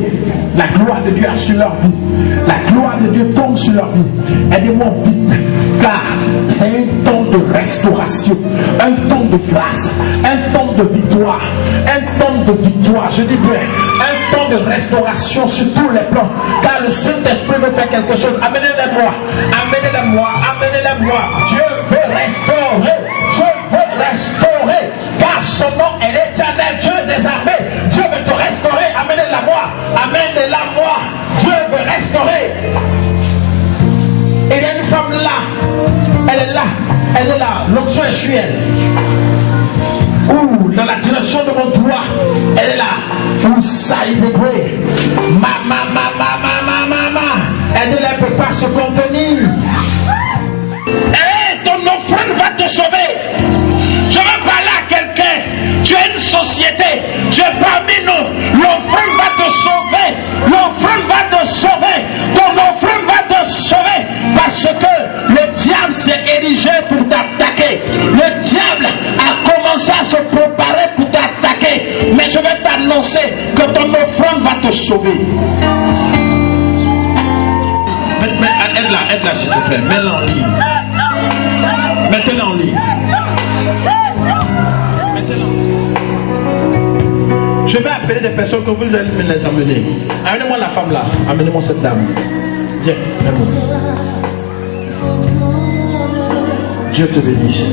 La gloire de Dieu est sur leur vie. La gloire de Dieu tombe sur leur vie. Aidez-moi vite, car c'est un temps de restauration, un temps de grâce, un temps de victoire, un temps de victoire. Je dis bien, un temps de restauration sur tous les plans, car le Saint-Esprit veut faire quelque chose. Amenez-les-moi, amenez-les-moi, amenez-les-moi. Dieu veut restaurer, Dieu veut restaurer, car son nom est l'Éternel, Dieu des armées. Dieu veut te restaurer, amenez-la-moi, amenez-la-moi. Dieu veut restaurer. Il y a une femme là, elle est là, l'onction est sur elle. Ouh, dans la direction de mon doigt, elle est là. Ouh, ça y est, maman, elle ne peut pas se contenir. Et ton offrande va te sauver. Je veux parler à quelqu'un. Tu es une société, tu es parmi nous. L'offrande va te sauver. L'offrande va te sauver. Ton offrande va te sauver. Parce que le diable s'est érigé pour t'attaquer. Le diable a commencé à se préparer pour t'attaquer. Mais je vais t'annoncer que ton offrande va te sauver. Aide-la s'il te plaît. Mets-la en ligne. Mettez-la en ligne. Je vais appeler des personnes que vous allez me les amener. Amenez-moi la femme là. Amenez-moi cette dame. Viens, viens-moi. Dieu te bénisse.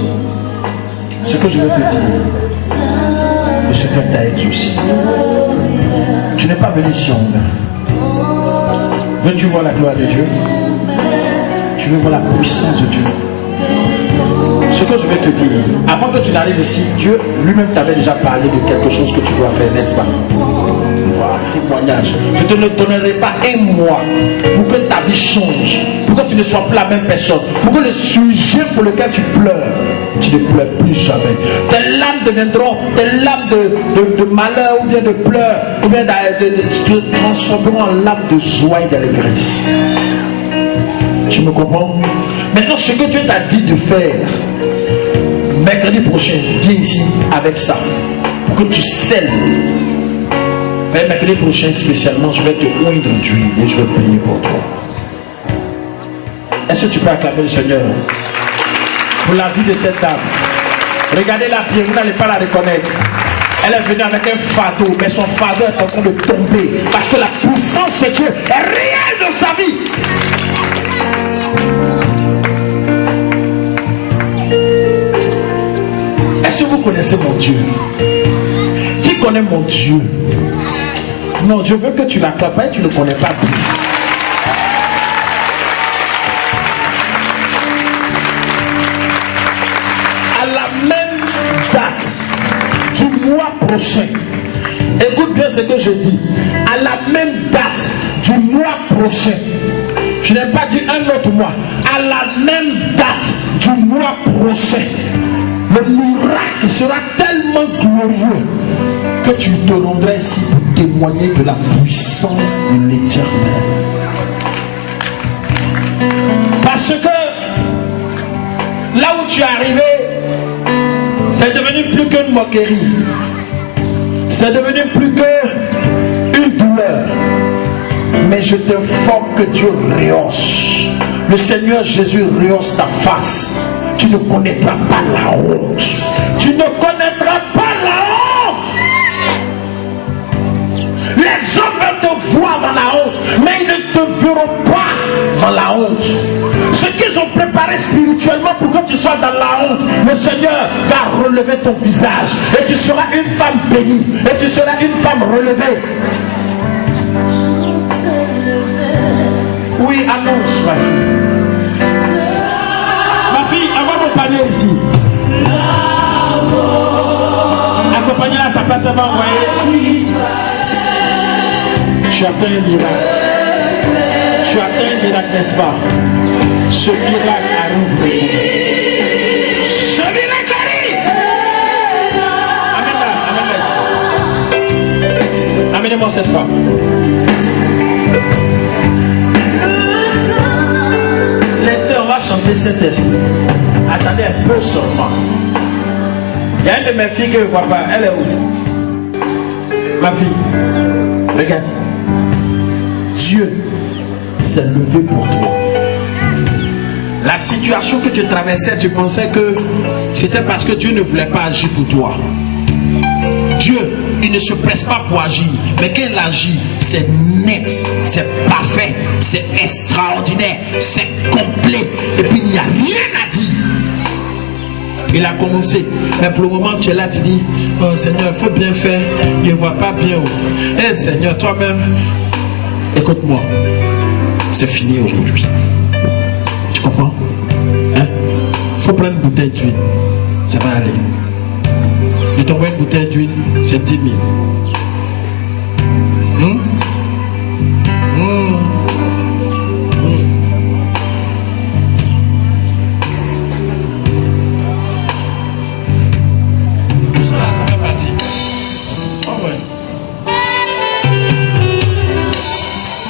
Ce que je veux te dire, le Seigneur t'a exaucé. Tu n'es pas venu ici en vain. Veux-tu voir la gloire de Dieu? Tu veux voir la puissance de Dieu? Ce que je vais te dire, avant que tu n'arrives ici, Dieu lui-même t'avait déjà parlé de quelque chose que tu dois faire, n'est-ce pas? Voilà, témoignage. Je ne te donnerai pas un mois pour que ta vie change, pour que tu ne sois plus la même personne, pour que le sujet pour lequel tu pleures, tu ne pleures plus jamais. Tes larmes deviendront des larmes de malheur ou bien de pleurs, ou bien te transformeront en larmes de joie et d'allégresse. Tu me comprends? Maintenant, ce que Dieu t'a dit de faire, mercredi prochain, viens ici avec ça, pour que tu scelles. Mais mercredi prochain, spécialement, je vais te oindre d'huile et je vais prier pour toi. Est-ce que tu peux acclamer le Seigneur pour la vie de cette dame? Regardez-la bien, vous n'allez pas la reconnaître. Elle est venue avec un fardeau, mais son fardeau est en train de tomber parce que la puissance de Dieu est réelle dans sa vie. Est-ce que vous connaissez mon Dieu? Qui connaît mon Dieu? Non, je veux que tu l'acclames pas et tu ne connais pas Dieu. À la même date du mois prochain, écoute bien ce que je dis. À la même date du mois prochain, je n'ai pas dit un autre mois. À la même date du mois prochain, le miracle sera tellement glorieux que tu te rendrais ici pour témoigner de la puissance de l'Éternel. Parce que là où tu es arrivé, c'est devenu plus qu'une moquerie. C'est devenu plus qu'une douleur. Mais je t'informe que Dieu rehausse. Le Seigneur Jésus rehausse ta face. Tu ne connaîtras pas la honte. Tu ne connaîtras pas la honte. Les hommes veulent te voir dans la honte, mais ils ne te verront pas dans la honte. Ce qu'ils ont préparé spirituellement pour que tu sois dans la honte, le Seigneur va relever ton visage. Et tu seras une femme bénie. Et tu seras une femme relevée. Oui, annonce, ma fille. Avoir mon panier ici. Accompagnez-la, sa place, elle va envoyer. Tu atteins un miracle. Tu atteins un miracle, n'est-ce pas? Ce miracle arrive pour vous. Ce miracle arrive. Amène-la, amène-la. Amenez-moi cette femme. On va chanter cet esprit. Attendez un peu seulement. Il y a une de mes filles que je ne vois pas. Elle est où? Ma fille, regarde. Dieu s'est levé pour toi. La situation que tu traversais, tu pensais que c'était parce que Dieu ne voulait pas agir pour toi. Dieu, il ne se presse pas pour agir, mais quand il agit, c'est net, c'est parfait, c'est extraordinaire, c'est complet, et puis il n'y a rien à dire. Il a commencé, mais pour le moment tu es là, tu dis, oh Seigneur, il faut bien faire, je ne vois pas bien. Eh Seigneur, toi-même, écoute-moi, c'est fini aujourd'hui. Tu comprends? Hein? Il faut prendre une bouteille d'huile, ça va aller. Je t'envoie une bouteille d'huile, c'est 10 000. Tout ça, ça fait partie. Oh ouais.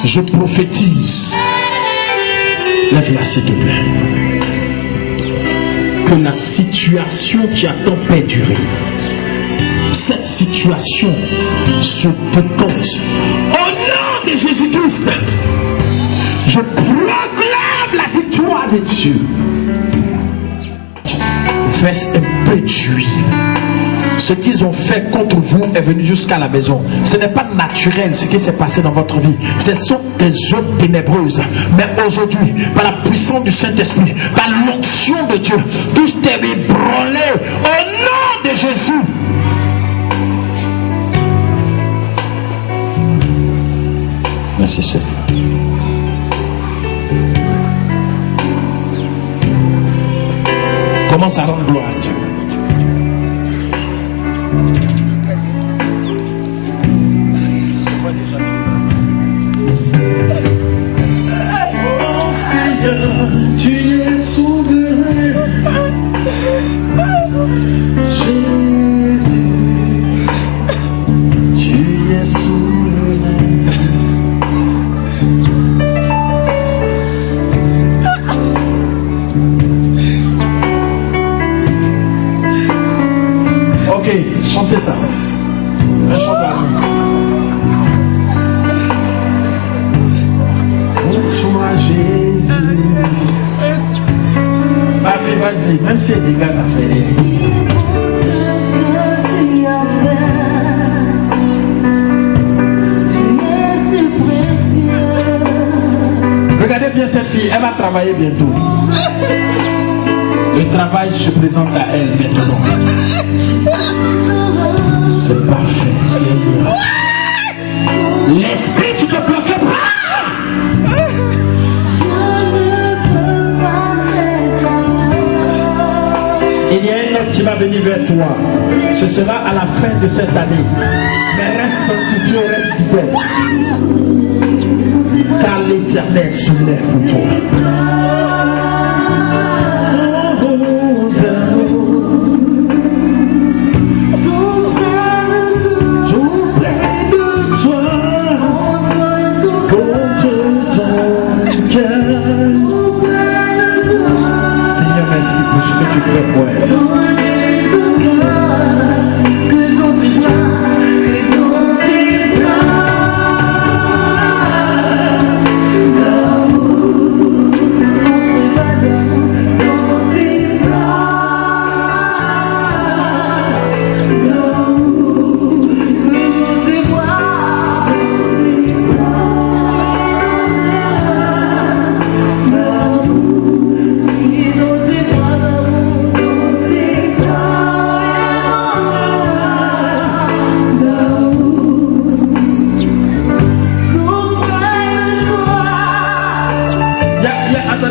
Je prophétise. Lève-la s'il te plaît. Que la situation qui a tant perduré, cette situation se décompte. Au nom de Jésus-Christ, je proclame la victoire de Dieu. Verse un peu d'huile. Ce qu'ils ont fait contre vous est venu jusqu'à la maison. Ce n'est pas naturel ce qui s'est passé dans votre vie. Ce sont des œuvres ténébreuses. Mais aujourd'hui, par la puissance du Saint-Esprit, par l'onction de Dieu, tout est ébranlé au nom de Jésus. Merci Seigneur. Commence à rendre gloire à Dieu. Oh Seigneur, tu es souverain. Jésus, tu es souverain. Ok, chantez ça. Un chant d'amour. Pour toi, Jésus. Vas-y, même si des gars, ça fait rire. Regardez bien cette fille, elle va travailler bientôt. Le travail se présente à elle maintenant. C'est parfait, Seigneur. L'esprit, tu te bloques pas. Il y a un homme qui va venir vers toi. Ce sera à la fin de cette année. Mais reste sanctifié, reste fidèle. Car l'Éternel se lève pour toi. Pour ce que tu fais pour elle.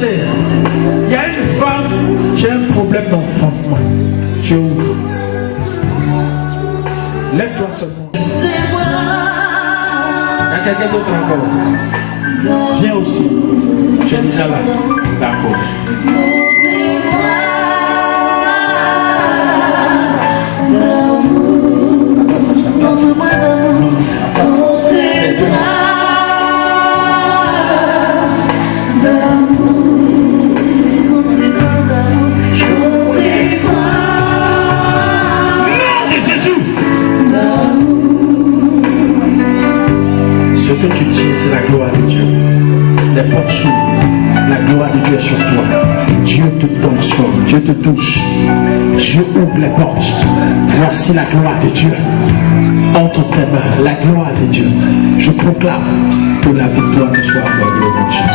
Il y a une femme qui a un problème d'enfantement. Tu es où? Lève-toi seulement. Il y a quelqu'un d'autre encore. Viens aussi. Tu es déjà là. D'accord. c'est la gloire de Dieu. Les portes s'ouvrent. La gloire de Dieu est sur toi. Dieu te transforme. Dieu te touche. Dieu ouvre les portes. Voici la gloire de Dieu. Entre tes mains, la gloire de Dieu. Je proclame que la victoire te soit accordée au nom de Jésus.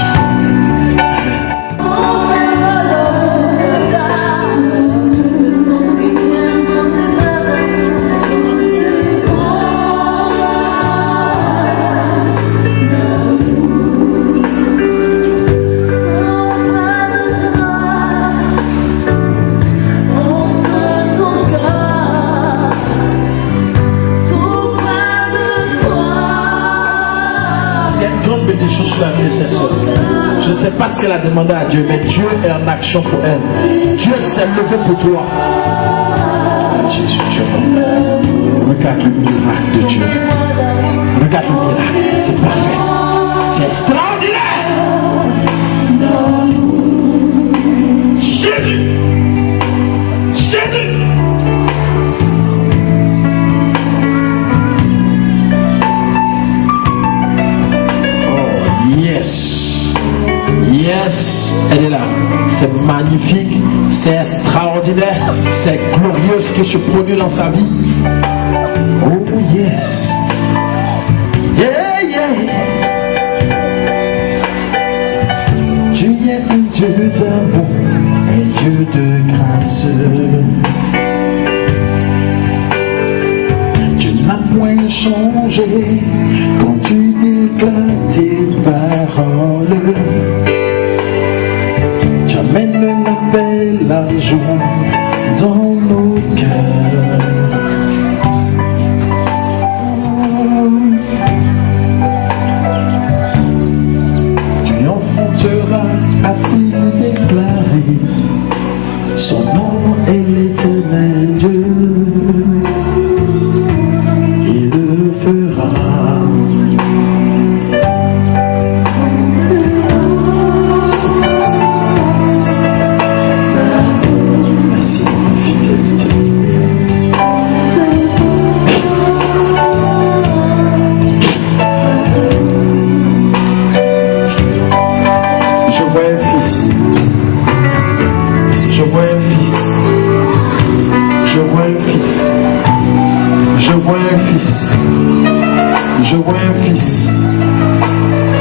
Je ne sais pas ce qu'elle a demandé à Dieu, mais Dieu est en action pour elle. Dieu s'est levé pour toi. Ah, Jésus, Dieu. Regarde le miracle de Dieu. Regarde le miracle. C'est parfait. C'est extraordinaire. Jésus. Jésus. Yes, elle est là. C'est magnifique, c'est extraordinaire, c'est glorieux ce qui se produit dans sa vie. Oh yes. Yeah, yeah. Tu es un Dieu d'amour, un Dieu de grâce. Tu n'as point changé quand tu déclares tes paroles. Tu amènes la paix, la joie dans nos cœurs. Tu enfanteras, a-t-il déclaré, son nom est l'Éternel Dieu. Il le fera. Je vois un fils.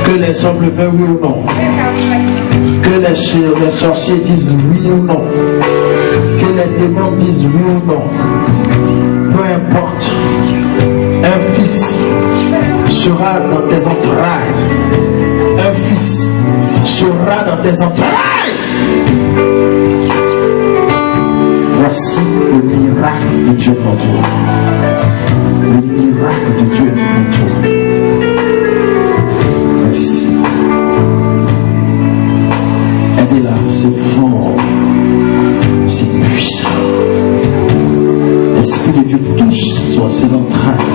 Que les hommes le veulent oui ou non. Que les sorciers disent oui ou non. Que les démons disent oui ou non. Peu importe. Un fils sera dans tes entrailles. Un fils sera dans tes entrailles. Voici le miracle de Dieu pour toi. Le miracle de Dieu est pour toi. Merci Seigneur. Elle est là, c'est fort, c'est puissant. L'Esprit de Dieu touche sur ses entrailles.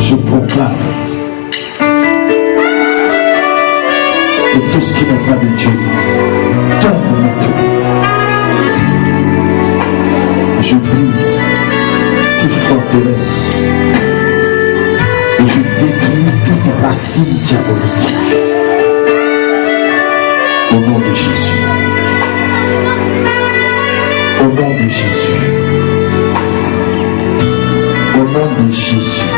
Je proclame que tout ce qui n'est pas de Dieu tombe maintenant. Je brise toute forteresse et je détruis toute racine diabolique au nom de Jésus. Au nom de Jésus. Au nom de Jésus.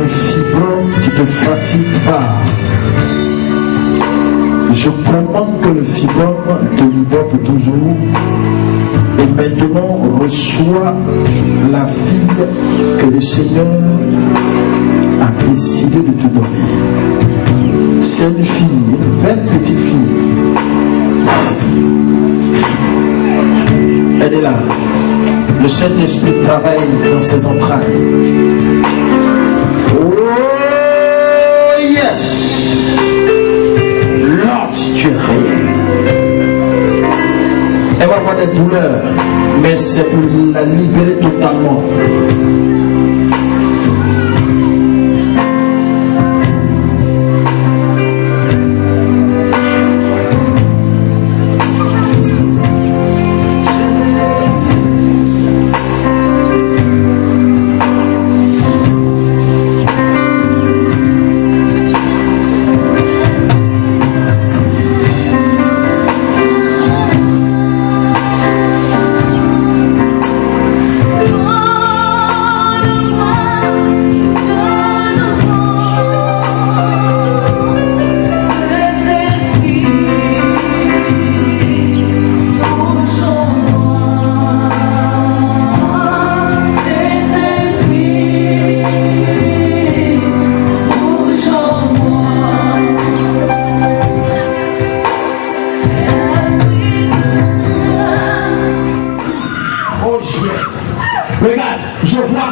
Le fibrome qui te fatigue pas. Je commande que le fibrome te libère pour toujours. Et maintenant, reçois la fille que le Seigneur a décidé de te donner. C'est une fille, une belle petite fille. Elle est là. Le Saint-Esprit travaille dans ses entrailles. Oh yes! Lord, tu es réel. Elle va avoir des douleurs, mais c'est pour la libérer totalement.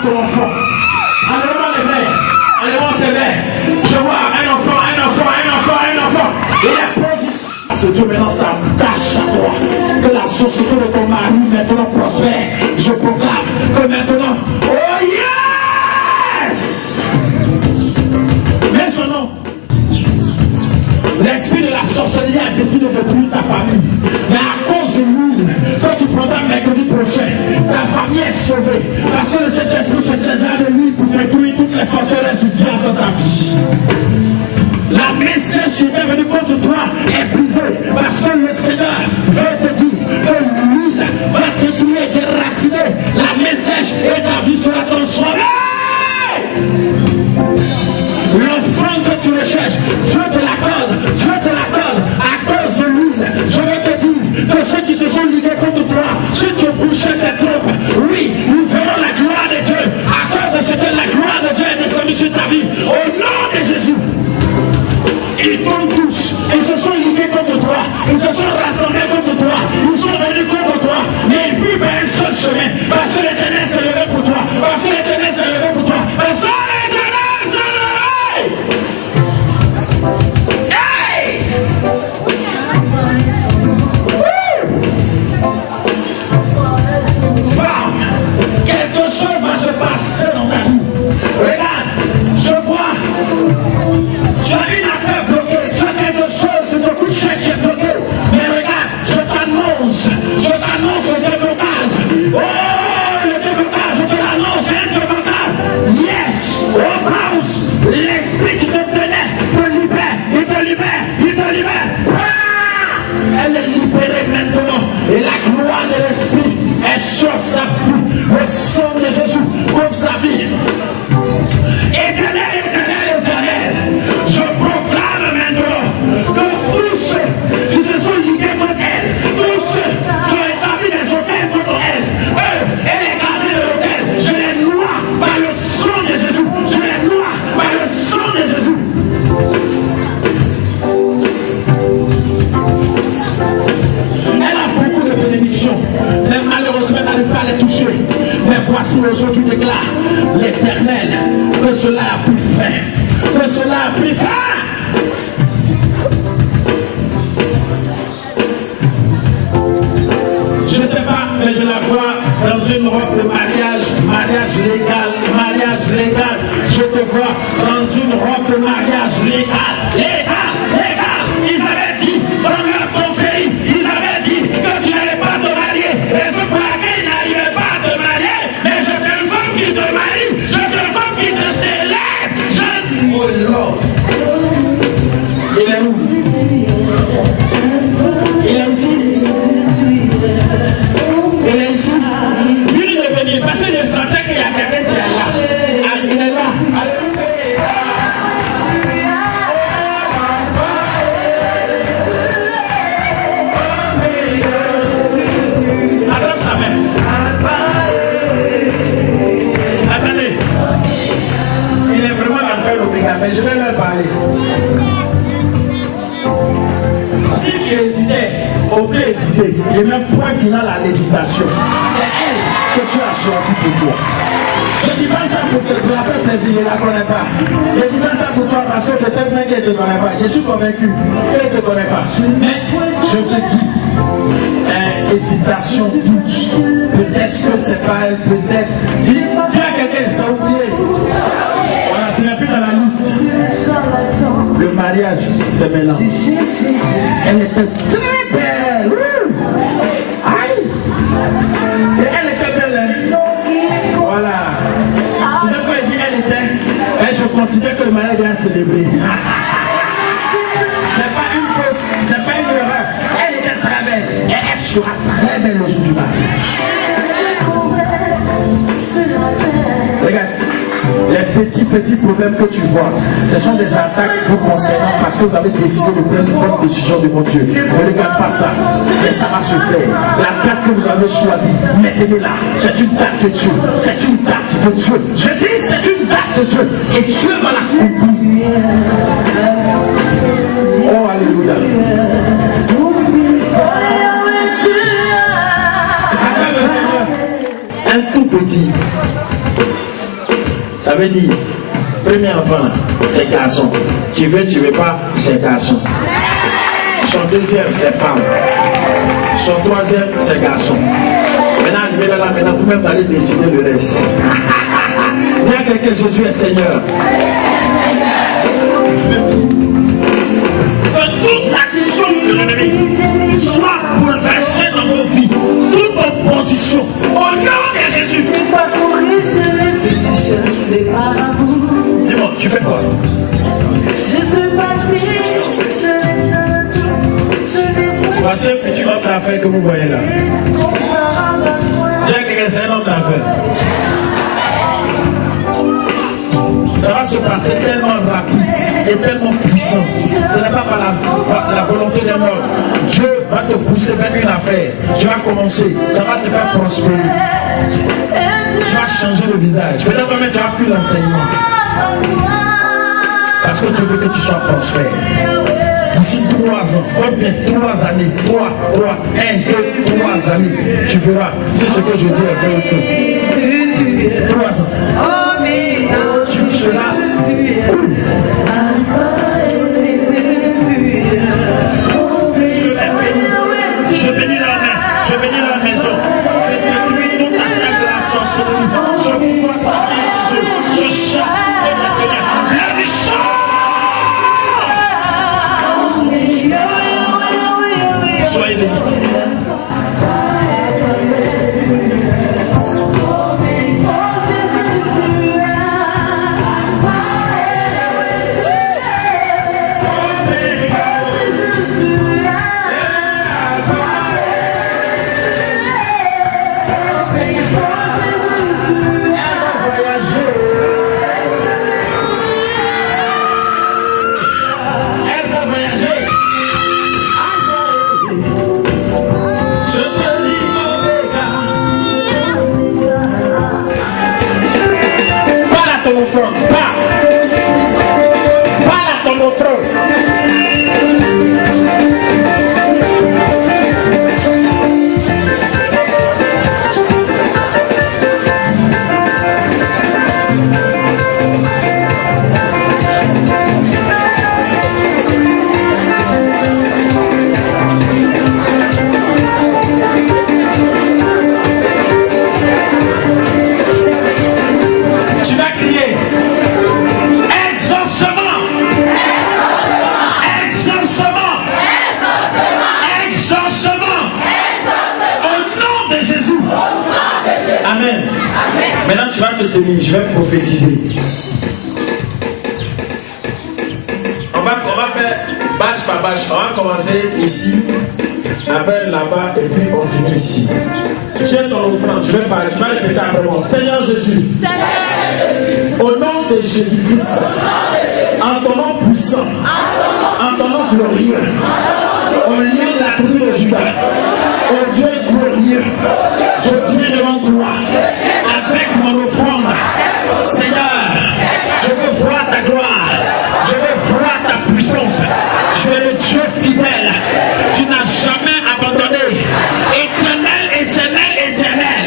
ton enfant. Enlève-moi les verres. Enlève-moi ces verres. Je vois un enfant. Et la position. Ce Dieu maintenant s'attache à toi. Que la société de ton mari maintenant prospère. Je proclame que maintenant. Oh yes! Mais son nom. L'esprit de la sorcellerie a décidé de détruire ta famille. Mais à cause de l'huile, quand tu prendras mercredi prochain, ta famille est sauvée. Parce que cet esprit se saisira de lui pour détruire toutes les forteresses du diable dans ta vie. La message qui est venue contre toi est brisée. Parce que le Seigneur veut te dire que l'huile va détruire, déraciner. La message et ta vie sera transformée. L'enfant que tu recherches, Dieu te l'accorde à cause de l'huile. Je vais te dire que ceux qui se sont ligués contre toi, si tu bouchais tes trompes, oui, nous verrons la gloire de Dieu. À cause de ce que la gloire de Dieu est descendue sur ta vie. Au nom de Jésus, ils tombent tous, ils se sont ligués contre toi, ils se sont rassemblés contre toi, ils sont venus contre toi, mais ils vivent un seul chemin, parce que l'Éternel s'est levé pour toi, parce que l'Éternel s'est levé pour toi, parce que l'Éternel s'est levé. Quelque chose va se passer dans ta vie. Regarde, je vois. Tu as une affaire bloquée. Tu as quelque chose de ton coucher qui est bloqué. Mais regarde, je t'annonce le déblocage. Oh, le déblocage, je te l'annonce, un déblocage. Yes, oh house, l'esprit qui te tenait te libère, il te libère. Ah! Elle est libérée maintenant. Et la gloire de l'esprit est sur sa vie. Le sang de Jésus comme sa vie. Éternel, je proclame maintenant que tous ceux qui se sont ligués contre elle, tous ceux qui ont établi des hôtels contre elle, eux et les gardiens de l'hôtel, je les noie par le sang de Jésus. Elle a beaucoup de bénédictions, mais malheureusement, elle n'arrive pas à les toucher. Mais voici aujourd'hui déclare l'Éternel que cela a pris fin. Que cela a pris fin. Je ne sais pas, mais je la vois dans une robe de mariage légal. Je te vois dans une robe de mariage légal. Ils avaient dit dans leur confrérie, ils avaient dit que tu n'allais pas te marier. Et ce pour laquelle ils n'arrivaient pas à te marier. Mais je te veux qu'ils te marient, je te veux qu'ils te célèbrent. Oh Lord. Il est où? Il est ici. Il est ici. Lui est venu parce que je sentais qu'il y a quelqu'un qui est là. Il est là. Attends sa main. Attendez. Il est vraiment l'enfer l'obligatoire, mais je vais leur parler. Si tu hésitais, on peut hésiter. Et même point final à l'hésitation. C'est elle que tu as choisi pour toi. Je ne dis pas ça pour te faire plaisir, je ne la connais pas. Je dis pas ça pour toi parce que peut-être même qu'elle ne te connaît pas. Je suis convaincu qu'elle ne te connaît pas. Mais je te dis, hésitation, doute. Peut-être que c'est pas elle, peut-être. Dis à quelqu'un, ça a oublié. Voilà, ce n'est plus dans la liste. Le mariage, c'est maintenant. Elle était très belle. Aïe. Et elle était belle. Hein? Voilà. Tu sais pourquoi il dit elle était? Et je considère que le mariage est à célébrer. C'est pas une faute, c'est pas une erreur. Elle était très belle. Et elle sera très belle le jour du mariage. Regarde. Les petits problèmes que tu vois, ce sont des attaques vous concernant parce que vous avez décidé de prendre une bonne décision devant Dieu. Ne regarde pas ça, mais ça va se faire. La date que vous avez choisie, mettez-la. C'est une date de Dieu. C'est une date de Dieu. Je dis, c'est une date de Dieu. Et Dieu va l'accomplir. Oh, alléluia. Après le Seigneur, un tout petit. veut dire, premier enfant, c'est garçon. Tu veux pas, c'est garçon. Son deuxième, c'est femme. Son troisième, c'est garçon. Maintenant, vous-même allez décider le reste. Dis à quelqu'un, Jésus est Seigneur. Que toute action de l'ennemi soit bouleversée dans nos vies. Toute opposition. Au nom de Jésus. Dis-moi, tu fais quoi? Voici un petit homme d'affaires que vous voyez là. Dis à quelqu'un, c'est un homme d'affaires. Ça va se passer tellement rapide et tellement puissant. Ce n'est pas par la volonté d'un homme. Dieu va te pousser vers une affaire. Tu vas commencer. Ça va te faire prospérer. Tu vas changer le visage. Peut-être même tu vas fuir l'enseignement. Parce que tu veux que tu sois prospère. D'ici 3 ans, combien? 3 années, 1, 2, 3 années, tu verras. C'est ce que je dis à vous. 3 ans. Tu seras. Je bénis la main, je bénis la maison. Je détruis toute attaque de la sorcellerie. Je vois ça dans ses yeux. Je chasse la méchante. Soyez bénis. Je vais prophétiser. On va faire bâche par bâche. On va commencer ici, après là-bas, et puis on finit ici. Tiens ton offrande, je vais parler, tu vas répéter après moi. Seigneur Jésus, au nom de Jésus-Christ, en ton nom puissant, en ton nom glorieux, au lieu de la tribu de Judas, au Dieu glorieux, je viens devant toi avec mon offrande. Seigneur, je veux voir ta gloire, je veux voir ta puissance. Tu es le Dieu fidèle, tu n'as jamais abandonné. Éternel, éternel, éternel.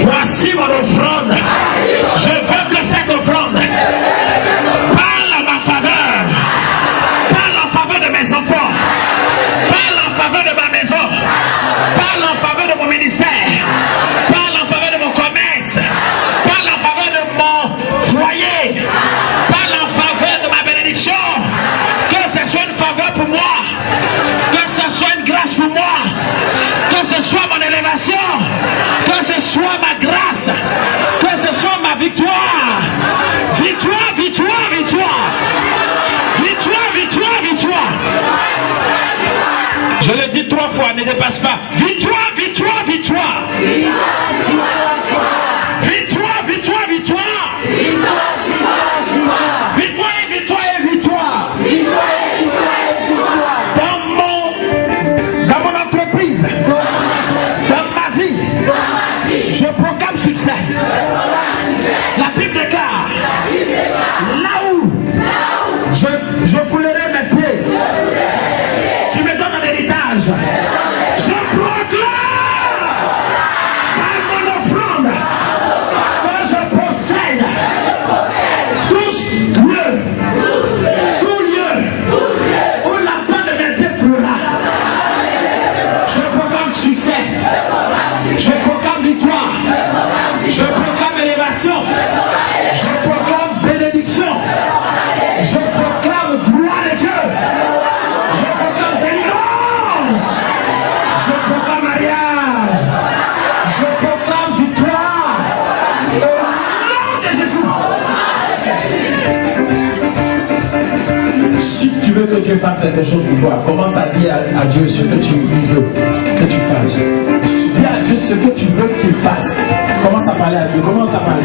Voici mon offrande. Je veux que cette offrande parle en ma faveur, parle en faveur de mes enfants, parle en faveur de ma maison, parle en faveur de mon ministère, parle en faveur de mon commerce, parle en faveur de mon foyer, parle en faveur de ma bénédiction. Que ce soit une faveur pour moi, que ce soit une grâce pour moi, que ce soit mon élévation, que ce soit ma grâce, que ce soit ma victoire. Victoire, victoire, victoire. Victoire, victoire, victoire. Je le dis 3 fois, ne dépasse pas. Victoire, victoire, victoire. Victoire, victoire, victoire. Victoire et victoire et victoire. Dans mon entreprise, dans ma vie, je proclame succès. La Bible déclare, là où je foulerai mes pieds, tu me donnes un héritage. Je proclame Dieu fasse quelque chose pour toi, commence à dire à Dieu ce que tu veux que tu fasses. Dis à Dieu ce que tu veux qu'il fasse. Commence à parler à Dieu, commence à parler.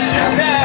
Succès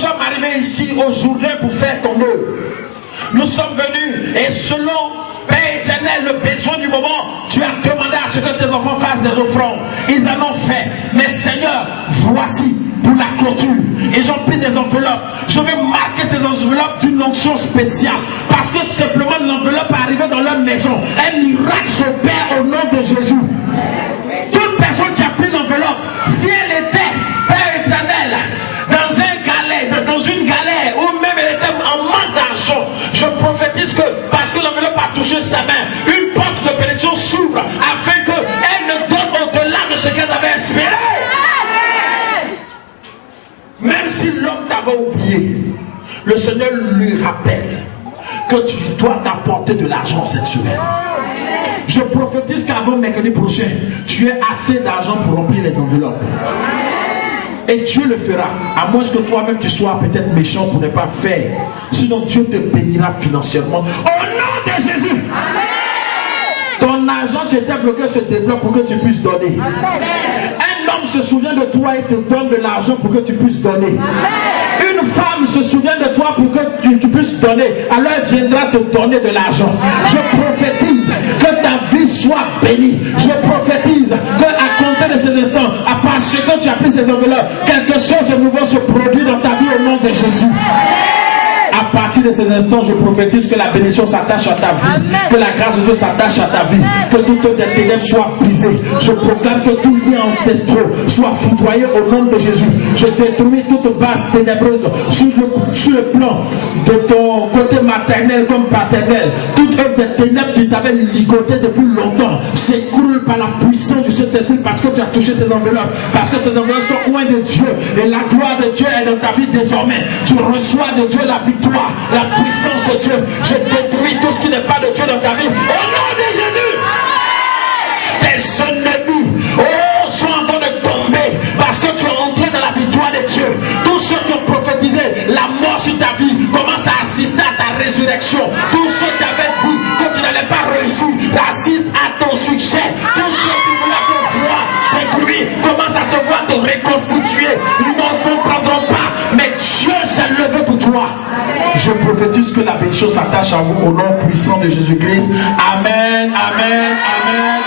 sommes arrivés ici aujourd'hui pour faire ton œuvre. Nous sommes venus et selon Père éternel, le besoin du moment, tu as demandé à ce que tes enfants fassent des offrandes. Ils en ont fait. Mais Seigneur, voici pour la clôture. Ils ont pris des enveloppes. Je vais marquer ces enveloppes d'une onction spéciale. Parce que simplement l'enveloppe est arrivée dans leur maison. Un miracle s'opère au nom de Jésus. Toute personne qui a pris l'enveloppe, si elle était, Père éternel, dans une galère, ou même elle était en manque d'argent, je prophétise que, parce que l'enveloppe a touché sa main, une porte de bénédiction s'ouvre afin qu'elle ne donne au-delà de ce qu'elle avait espéré. Même si l'homme t'avait oublié, le Seigneur lui rappelle que tu dois t'apporter de l'argent cette semaine. Je prophétise qu'avant mercredi prochain, tu aies assez d'argent pour remplir les enveloppes. Et Dieu le fera, à moins que toi-même tu sois peut-être méchant pour ne pas faire. Sinon Dieu te bénira financièrement. Au nom de Jésus. Amen. Ton argent qui était bloqué se débloque pour que tu puisses donner. Amen. Un homme se souvient de toi et te donne de l'argent pour que tu puisses donner. Amen. Une femme se souvient de toi pour que tu puisses donner. Alors elle viendra te donner de l'argent. Je prophétise que ta vie soit bénie. Je prophétise qu'à compter de ces instants, à parce que tu as pris ces enveloppes, quelque chose de nouveau se produit dans ta vie au nom de Jésus. À partir de ces instants, je prophétise que la bénédiction s'attache à ta vie. Amen. Que la grâce de Dieu s'attache à ta vie. Amen. Que toutes tes ténèbres soient brisées. Je proclame que tout lien ancestral soit foudroyé au nom de Jésus. Je détruis toute base ténébreuse sur le plan de ton côté maternel comme paternel. Toute œuvre de ténèbres qui t'avait ligoté depuis longtemps s'écroule par la puissance du Saint-Esprit parce que tu as touché ces enveloppes. Parce que ces enveloppes sont loin de Dieu. Et la gloire de Dieu est dans ta vie désormais. Tu reçois de Dieu la victoire. La puissance de Dieu. Je détruis tout ce qui n'est pas de Dieu dans ta vie. Au nom de Jésus. Tes ennemis sont en train de tomber parce que tu es entré dans la victoire de Dieu. Tous ceux qui ont prophétisé la mort sur ta vie commencent à assister à ta résurrection. Tous ceux qui avaient dit que tu n'allais pas réussir assistent à ton succès. Tous ceux qui voulaient te voir détruire commencent à te voir te reconstituer. Ils ne comprendront pas. Mais Dieu s'est levé pour toi. Je prophétise que la bénédiction s'attache à vous au nom puissant de Jésus-Christ. Amen, amen, amen.